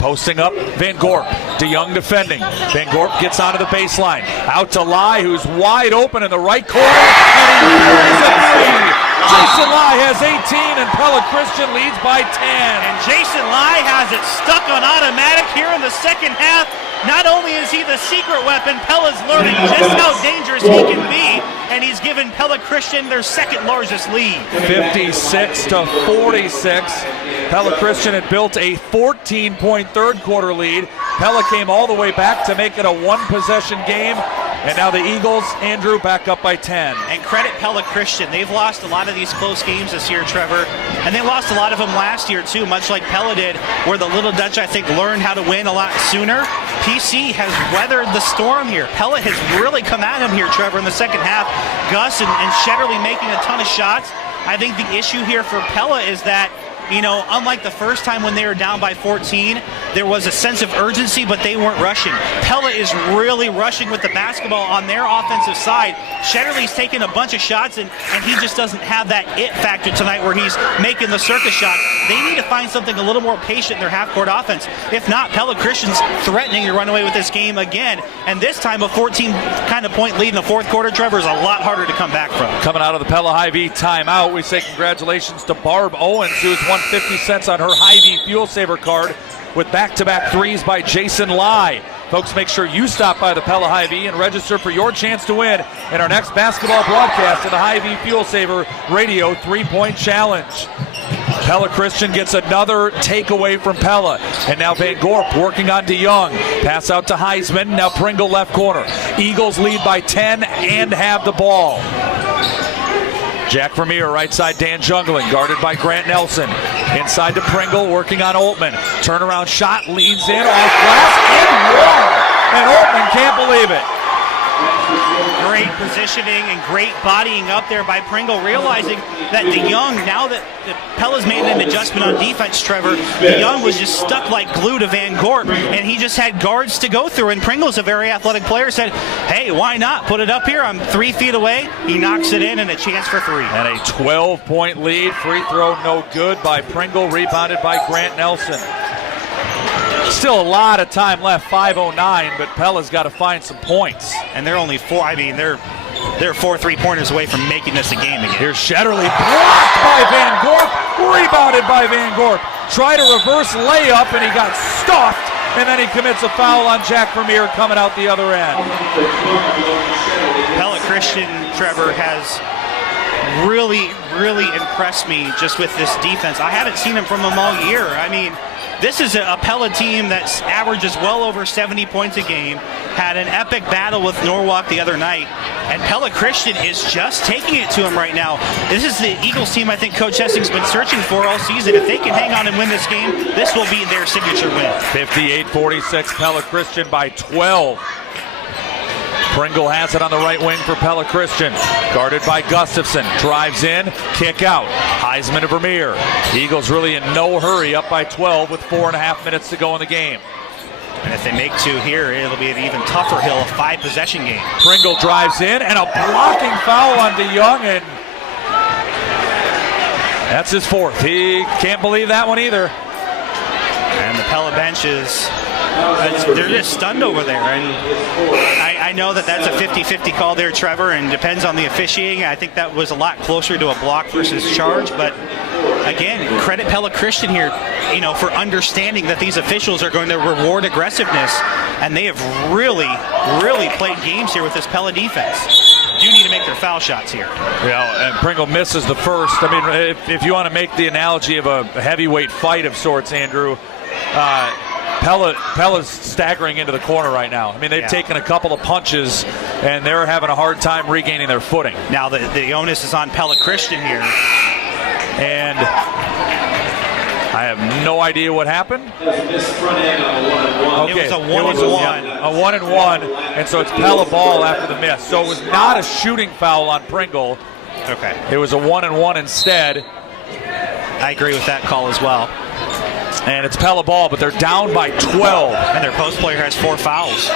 Posting up, Van Gorp. DeYoung defending. Van Gorp gets onto the baseline. Out to Lai, who's wide open in the right corner. And he throws a three. Jason Lai has 18, and Pella Christian leads by 10. And Jason Lai has it stuck on automatic here in the second half. Not only is he the secret weapon, Pella's learning just how dangerous he can be, and he's given Pella Christian their second largest lead. 56-46. Pella Christian had built a 14-point third quarter lead. Pella came all the way back to make it a one-possession game. And now the Eagles, Andrew, back up by 10. And credit Pella Christian. They've lost a lot of these close games this year, Trevor. And they lost a lot of them last year, too, much like Pella did, where the Little Dutch, I think, learned how to win a lot sooner. PC has weathered the storm here. Pella has really come at him here, Trevor, in the second half. Gus and Shetterly making a ton of shots. I think the issue here for Pella is that, you know, unlike the first time when they were down by 14, there was a sense of urgency, but they weren't rushing. Pella is really rushing with the basketball on their offensive side. Shetterly's taking a bunch of shots, and he just doesn't have that it factor tonight where he's making the circus shot. They need to find something a little more patient in their half-court offense. If not, Pella Christian's threatening to run away with this game again. And this time, a 14-point lead in the fourth quarter, Trevor, is a lot harder to come back from. Coming out of the Pella Hy-Vee timeout, we say congratulations to Barb Owens, who's won 50 cents on her Hy-Vee Fuel Saver card with back-to-back threes by Jason Lai. Folks, make sure you stop by the Pella Hy-Vee and register for your chance to win in our next basketball broadcast of the Hy-Vee Fuel Saver Radio 3-Point Challenge. Pella Christian gets another takeaway from Pella. And now Van Gorp working on DeYoung. Pass out to Heisman. Now Pringle left corner. Eagles lead by 10 and have the ball. Jack Vermeer, right side, Dan Jungling, guarded by Grant Nelson. Inside to Pringle, working on Oltmann. Turnaround shot, leans in, off glass, and one! And Oltmann can't believe it. Great positioning and great bodying up there by Pringle, realizing that DeYoung, now that Pella's made an adjustment on defense, Trevor, DeYoung was just stuck like glue to Van Gorp, and he just had guards to go through. And Pringle's a very athletic player, said, hey, why not? Put it up here. I'm 3 feet away. He knocks it in, and a chance for three. And a 12-point lead. Free throw no good by Pringle, rebounded by Grant Nelson. Still a lot of time left, 5:09, but Pella's got to find some points. And they're only four. I mean, they're 4 3-pointers away from making this a game again. Here's Shetterly, blocked by Van Gorp, rebounded by Van Gorp. Tried a reverse layup, and he got stuffed, and then he commits a foul on Jack Vermeer coming out the other end. Pella Christian, Trevor, has really impressed me just with this defense. I haven't seen him from them all year. I mean, this is a Pella team that averages well over 70 points a game, had an epic battle with Norwalk the other night, and Pella Christian is just taking it to him right now. This is the Eagles team I think Coach Hessing's been searching for all season. If they can hang on and win this game, this will be their signature win. 58-46, Pella Christian by 12. Pringle has it on the right wing for Pella Christian. Guarded by Gustafson. Drives in, kick out. Heisman to Vermeer. Eagles really in no hurry, up by 12 with 4.5 minutes to go in the game. And if they make two here, it'll be an even tougher hill, a 5-possession game. Pringle drives in, and a blocking foul on DeYoung, and that's his fourth. He can't believe that one either. And the Pella bench is... they're just stunned over there, and I know that that's a 50-50 call there, Trevor, and depends on the officiating. I think that was a lot closer to a block versus charge, but again, credit Pella Christian here, for understanding that these officials are going to reward aggressiveness, and they have really, really played games here with this Pella defense. Do need to make their foul shots here. Yeah, and Pringle misses the first. I mean, if you want to make the analogy of a heavyweight fight of sorts, Andrew, Pella's staggering into the corner right now. I mean, they've taken a couple of punches, and they're having a hard time regaining their footing. Now the onus is on Pella Christian here. And I have no idea what happened. Okay. It was a 1-and-1. A 1-and-1, and so it's Pella ball after the miss. So it was not a shooting foul on Pringle. Okay. It was a 1-and-1 instead. I agree with that call as well. And it's Pella ball, but they're down by 12. And their post player has 4 fouls.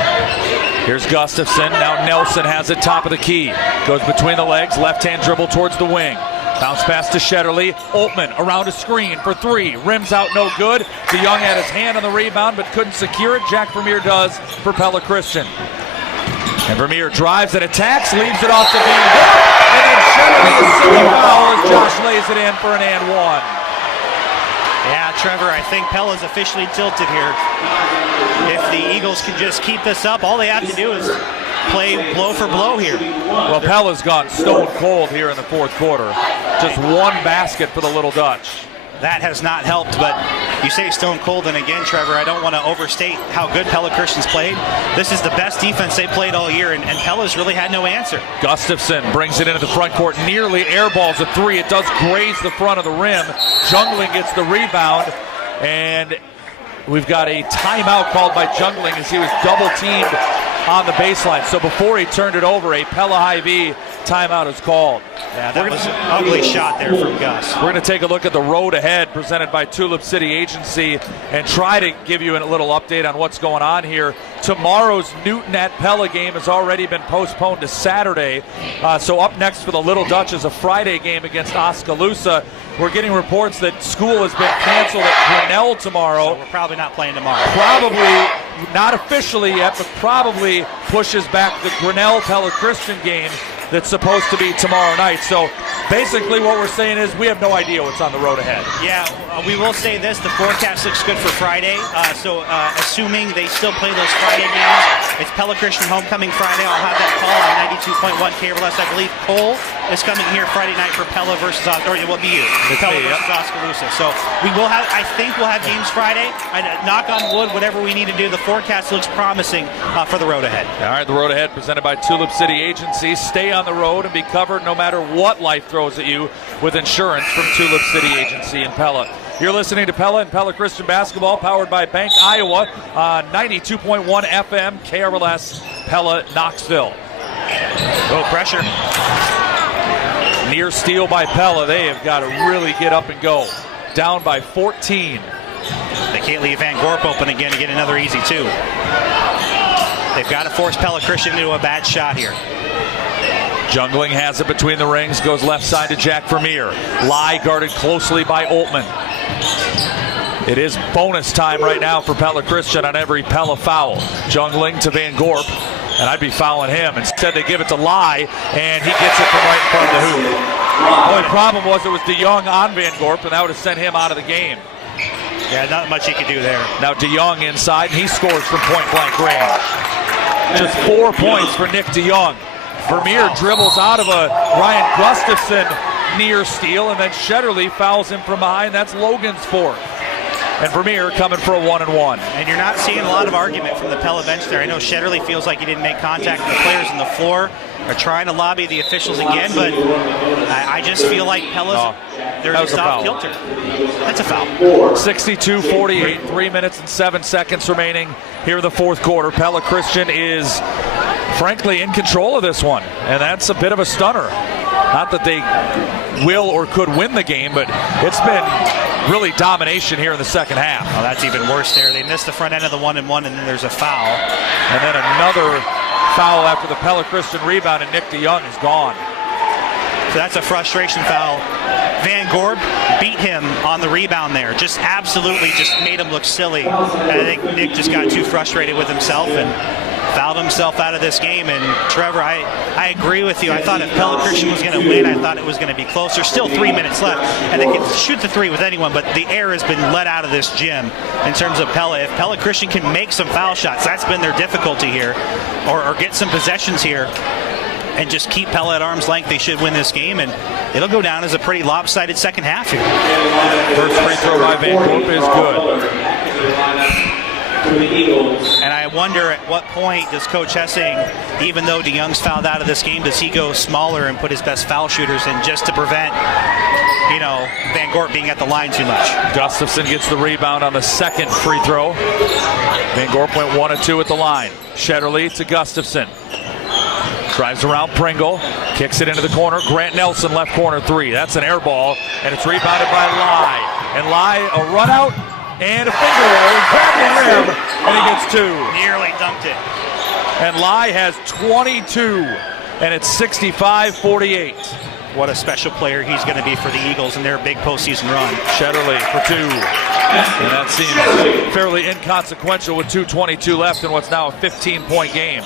Here's Gustafson. Now Nelson has it top of the key. Goes between the legs, left-hand dribble towards the wing. Bounce pass to Shetterly. Altman around a screen for 3. Rims out, no good. DeYoung had his hand on the rebound but couldn't secure it. Jack Vermeer does for Pella Christian. And Vermeer drives and attacks, leaves it off to Van Gorp. And then Shetterly is silly foul as Josh lays it in for an and 1. Yeah, Trevor, I think Pella's officially tilted here. If the Eagles can just keep this up, all they have to do is play blow for blow here. Well, Pella's gone stone cold here in the fourth quarter. Just one basket for the Little Dutch. That has not helped, but you say stone cold, and again, Trevor, I don't want to overstate how good Pella Christian's played. This is the best defense they played all year, and Pella's really had no answer. Gustafson brings it into the front court, nearly airballs a 3. It does graze the front of the rim. Jungling gets the rebound, and we've got a timeout called by Jungling as he was double-teamed on the baseline. So before he turned it over, a Pella Hy-Vee timeout is called. Yeah, that was an ugly shot there from Gus. We're going to take a look at the road ahead presented by Tulip City Agency and try to give you a little update on what's going on here. Tomorrow's Newton at Pella game has already been postponed to Saturday. So up next for the Little Dutch is a Friday game against Oskaloosa. We're getting reports that school has been canceled at Grinnell tomorrow. So we're probably not playing tomorrow. Probably, not officially yet, but probably pushes back the Grinnell Pella Christian game that's supposed to be tomorrow night. So basically what we're saying is we have no idea what's on the road ahead. Yeah, we will say this. The forecast looks good for Friday. Assuming they still play those Friday games, it's Pella Christian homecoming Friday. I'll have that call on 92.1 KRLS. I believe Cole is coming here Friday night for Pella versus or it will be you. Pella versus Oskaloosa. So we will have, I think we'll have games Friday. Knock on wood, whatever we need to do. The forecast looks promising for the road ahead. All right, the road ahead presented by Tulip City Agency. Stay on the road and be covered no matter what life throws at you with insurance from Tulip City Agency in Pella. You're listening to Pella and Pella Christian Basketball, powered by Bank Iowa on 92.1 FM KRLS Pella Knoxville. Oh, pressure. Near steal by Pella. They have got to really get up and go. Down by 14. They can't leave Van Gorp open again to get another easy 2. They've got to force Pella Christian into a bad shot here. Jungling has it between the rings, goes left side to Jack Vermeer. Lai guarded closely by Altman. It is bonus time right now for Pella Christian on every Pella foul. Jungling to Van Gorp, and I'd be fouling him. Instead they give it to Lai, and he gets it from right in front of the hoop. The only problem was it was DeYoung on Van Gorp, and that would have sent him out of the game. Yeah, not much he could do there. Now DeYoung inside, and he scores from point-blank range. Just 4 points for Nick DeYoung. Vermeer dribbles out of a Ryan Gustafson near steal, and then Shetterly fouls him from behind. That's Logan's 4th. And Vermeer coming for a 1-and-1. And you're not seeing a lot of argument from the Pella bench there. I know Shetterly feels like he didn't make contact with the players on the floor. Are trying to lobby the officials again, but I just feel like Pella's there's a off kilter. That's a foul. 62-48, 3 minutes and 7 seconds remaining here in the fourth quarter. Pella Christian is frankly in control of this one, and that's a bit of a stunner. Not that they will or could win the game, but it's been really domination here in the second half. Oh, that's even worse there. They missed the front end of the 1-and-1, and then there's a foul. And then another foul after the Pella Christian rebound, and Nick DeYoung is gone. that's a frustration foul. Van Gorp beat him on the rebound there. Just absolutely just made him look silly. And I think Nick just got too frustrated with himself and fouled himself out of this game. And Trevor, I agree with you. I thought if Pella Christian was going to win, I thought it was going to be closer. Still 3 minutes left, and they can shoot the three with anyone, but the air has been let out of this gym in terms of Pella. If Pella Christian can make some foul shots, that's been their difficulty here, or get some possessions here, and just keep Pella at arm's length, they should win this game, and it'll go down as a pretty lopsided second half here. First free throw by Van Gorp is good. And I wonder at what point does Coach Hessing, even though DeYoung's fouled out of this game, does he go smaller and put his best foul shooters in just to prevent, Van Gorp being at the line too much? Gustafson gets the rebound on the second free throw. Van Gorp went 1 of 2 at the line. Shetterly to Gustafson. Drives around Pringle, kicks it into the corner. Grant Nelson, left corner three. That's an air ball, and it's rebounded by Lai. And Lai, a run out and a finger roll. Grab the rim, and he gets 2. Nearly dunked it. And Lai has 22, and it's 65-48. What a special player he's going to be for the Eagles in their big postseason run. Shetterly for 2. And that seems fairly inconsequential with 2:22 left in what's now a 15-point game.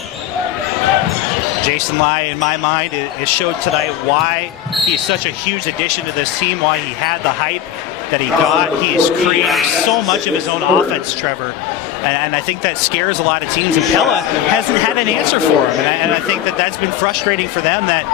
Jason Lai, in my mind, it showed tonight why he's such a huge addition to this team, why he had the hype that he got. He is creating so much of his own offense, Trevor. And I think that scares a lot of teams, and Pella hasn't had an answer for him. And I think that that's been frustrating for them. That,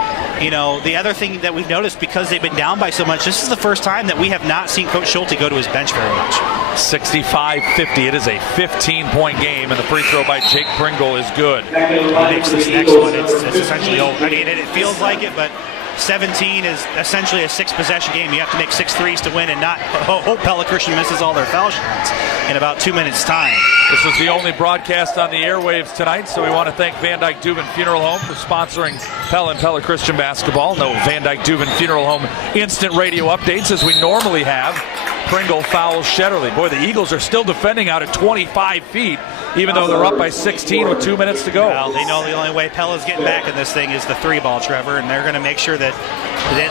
the other thing that we've noticed, because they've been down by so much, this is the first time that we have not seen Coach Schulte go to his bench very much. 65-50. It is a 15-point game, and the free throw by Jake Pringle is good. He makes this next one. It's essentially over. I mean, it feels like it, but 17 is essentially a 6-possession game. You have to make 6 threes to win and not hope Pella Christian misses all their foul shots in about 2 minutes' time. This was the only broadcast on the airwaves tonight, so we want to thank Van Dyke Dubin Funeral Home for sponsoring Pella and Pella Christian basketball. No Van Dyke Dubin Funeral Home instant radio updates as we normally have. Pringle fouls Shetterly. Boy, the Eagles are still defending out at 25 feet, even though they're up by 16 with 2 minutes to go. Well, they know the only way Pella's getting back in this thing is the 3-ball, Trevor, and they're going to make sure that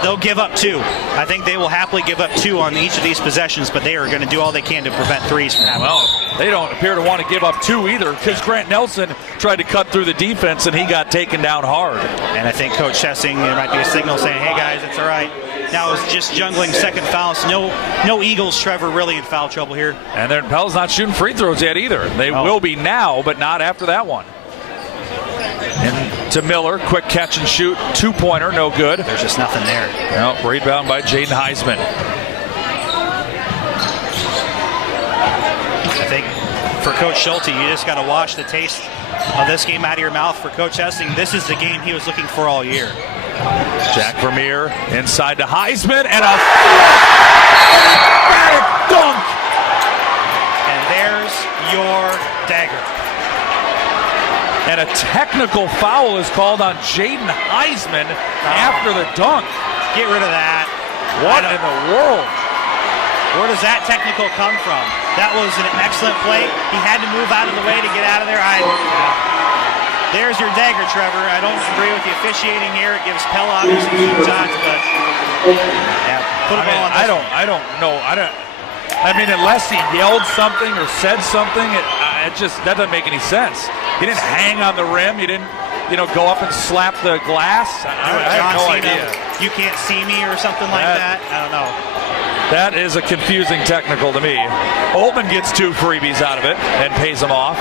they'll give up 2. I think they will happily give up 2 on each of these possessions, but they are going to do all they can to prevent threes from happening. Well, they don't appear to want to give up 2 either, because Grant Nelson tried to cut through the defense, and he got taken down hard. And I think Coach Hessing, there might be a signal saying, hey, guys, it's all right. Now it's just jungling second fouls. No Eagles, Trevor, really in foul trouble here. And then Pella's not shooting free throws yet either. They will be now, but not after that one. And to Miller, quick catch and shoot, 2-pointer, no good. There's just nothing there. No, rebound by Jaden Heisman. I think for Coach Schulte, you just got to wash the taste of this game out of your mouth. For Coach Hessing, this is the game he was looking for all year. Jack Vermeer inside to Heisman, and a emphatic dunk. And there's your dagger. And a technical foul is called on Jaden Heisman after the dunk. Get rid of that. What in the world? Where does that technical come from? That was an excellent play. He had to move out of the way to get out of there. There's your dagger, Trevor. I don't agree with the officiating here. It gives Pella obviously 2 shots, but put a ball on this. I don't know. I mean, unless he yelled something or said something, that doesn't make any sense. He didn't hang on the rim. He didn't, go up and slap the glass. I have no idea. You can't see me or something like that. I don't know. That is a confusing technical to me. Altman gets 2 freebies out of it and pays them off.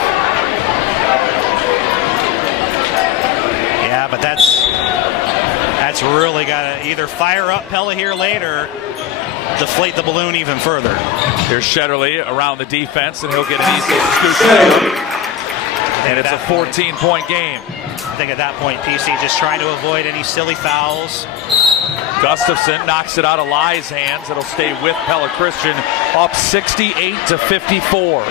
Yeah, but that's really got to either fire up Pella here late or deflate the balloon even further. Here's Shetterly around the defense, and he'll get an easy scoop. And it's a 14-point game. I think at that point, PC just trying to avoid any silly fouls. Gustafson knocks it out of Lai's hands. It'll stay with Pella Christian, up 68-54.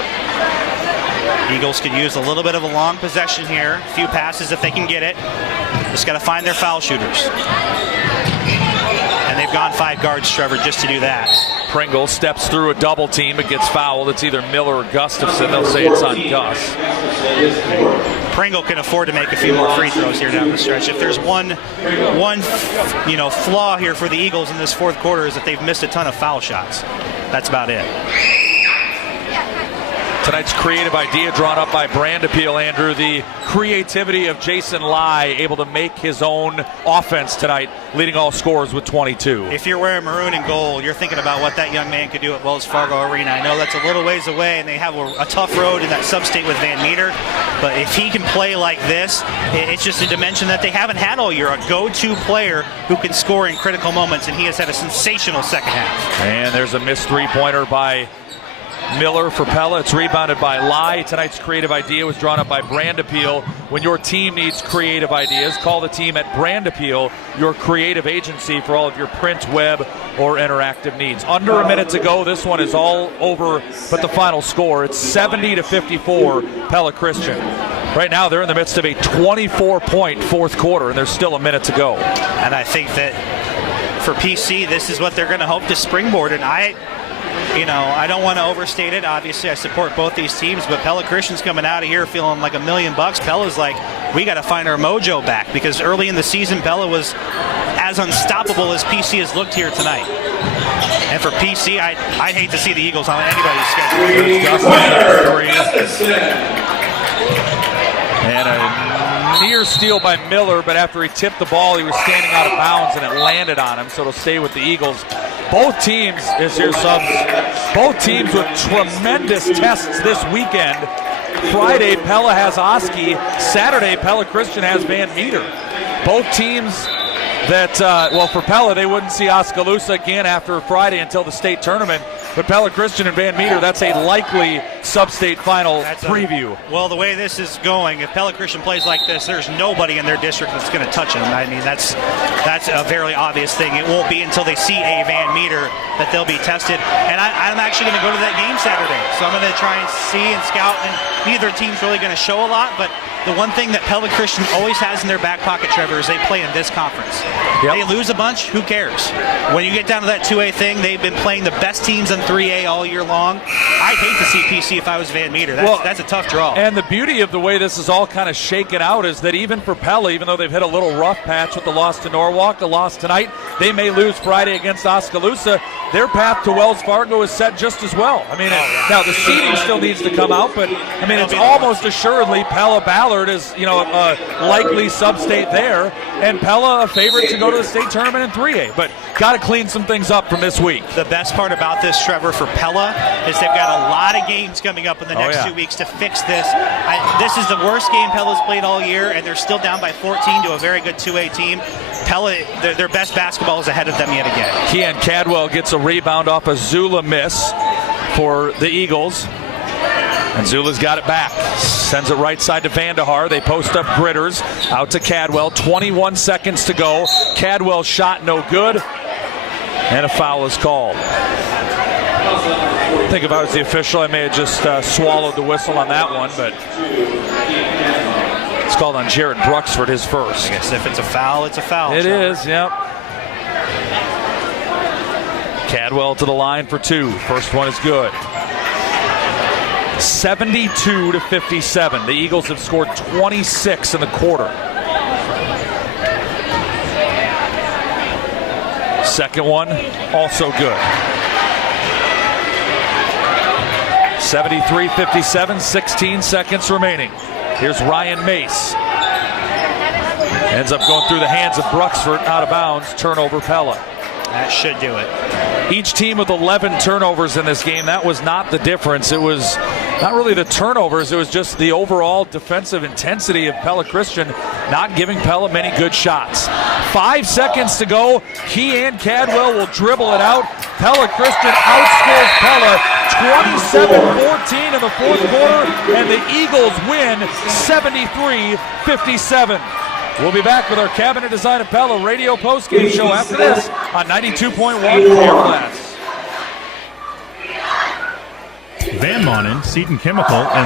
Eagles could use a little bit of a long possession here. A few passes if they can get it. Just got to find their foul shooters. And they've gone 5 guards, Trevor, just to do that. Pringle steps through a double team. It gets fouled. It's either Miller or Gustafson. They'll say it's on Gus. Pringle can afford to make a few more free throws here down the stretch. If there's one flaw here for the Eagles in this fourth quarter is that they've missed a ton of foul shots. That's about it. Tonight's creative idea drawn up by Brandapeel, Andrew. The creativity of Jason Lai able to make his own offense tonight, leading all scorers with 22. If you're wearing maroon and gold, you're thinking about what that young man could do at Wells Fargo Arena. I know that's a little ways away, and they have a tough road in that sub-state with Van Meter. But if he can play like this, it's just a dimension that they haven't had all year. A go-to player who can score in critical moments, and he has had a sensational second half. And there's a missed three-pointer by Miller for Pella. It's rebounded by Lai. Tonight's creative idea was drawn up by Brandapeel. When your team needs creative ideas, call the team at Brandapeel, your creative agency for all of your print, web, or interactive needs. Under a minute to go. This one is all over but the final score. It's 70-54 Pella Christian. Right now they're in the midst of a 24-point fourth quarter, and there's still a minute to go. And I think that for PC, this is what they're going to hope to springboard. And I don't want to overstate it. Obviously, I support both these teams, but Pella Christian's coming out of here feeling like $1 million. Pella's like, we got to find our mojo back, because early in the season, Pella was as unstoppable as PC has looked here tonight. And for PC, I'd hate to see the Eagles on anybody's schedule. And a near steal by Miller, but after he tipped the ball, he was standing out of bounds and it landed on him, so it'll stay with the Eagles. Both teams, both teams with tremendous tests this weekend. Friday, Pella has Oski. Saturday, Pella Christian has Van Meter. Both teams that, for Pella, they wouldn't see Oskaloosa again after Friday until the state tournament. But Pella Christian and Van Meter, that's a likely sub-state final preview. Well, the way this is going, if Pella Christian plays like this, there's nobody in their district that's going to touch him. I mean, that's a very obvious thing. It won't be until they see a Van Meter that they'll be tested. And I'm actually going to go to that game Saturday. So I'm going to try and see and scout. And neither team's really going to show a lot, but the one thing that Pella Christian always has in their back pocket, Trevor, is they play in this conference. Yep. They lose a bunch, who cares? When you get down to that 2A thing, they've been playing the best teams in 3A all year long. I'd hate to see PC if I was Van Meter. That's a tough draw. And the beauty of the way this is all kind of shaken out is that even for Pella, even though they've hit a little rough patch with the loss to Norwalk, a loss tonight, they may lose Friday against Oskaloosa. Their path to Wells Fargo is set just as well. I mean, now the seeding still needs to come out, but I mean, it's almost assuredly Pella Ballard is, a likely sub-state there, and Pella a favorite to go to the state tournament in 3A. But got to clean some things up from this week. The best part about this, Trevor, for Pella is they've got a lot of games coming up in the next 2 weeks to fix this. This is the worst game Pella's played all year, and they're still down by 14 to a very good 2A team. Pella, their best basketball is ahead of them yet again. Kean Cadwell gets a rebound off a Zula miss for the Eagles. And Zula's got it back. Sends it right side to Vandehar. They post up Gritters. Out to Cadwell. 21 seconds to go. Cadwell's shot no good. And a foul is called. I think if I was the official, I may have just swallowed the whistle on that one, but it's called on Jared Bruxford, his first. I guess if it's a foul, it's a foul. It is, yep. Cadwell to the line for two. First one is good. 72-57. The Eagles have scored 26 in the quarter. Second one, also good. 73-57, 16 seconds remaining. Here's Ryan Mace. Ends up going through the hands of Bruxford, out of bounds, turnover Pella. That should do it. Each team with 11 turnovers in this game. That was not the difference. It was not really the turnovers. It was just the overall defensive intensity of Pella Christian not giving Pella many good shots. 5 seconds to go. Kean Cadwell will dribble it out. Pella Christian outscores Pella 27-14 in the fourth quarter, and the Eagles win 73-57. We'll be back with our Cabinet Design of Pella radio postgame show after this on 92.1 Airblast. Van Manen, Seton Chemical, and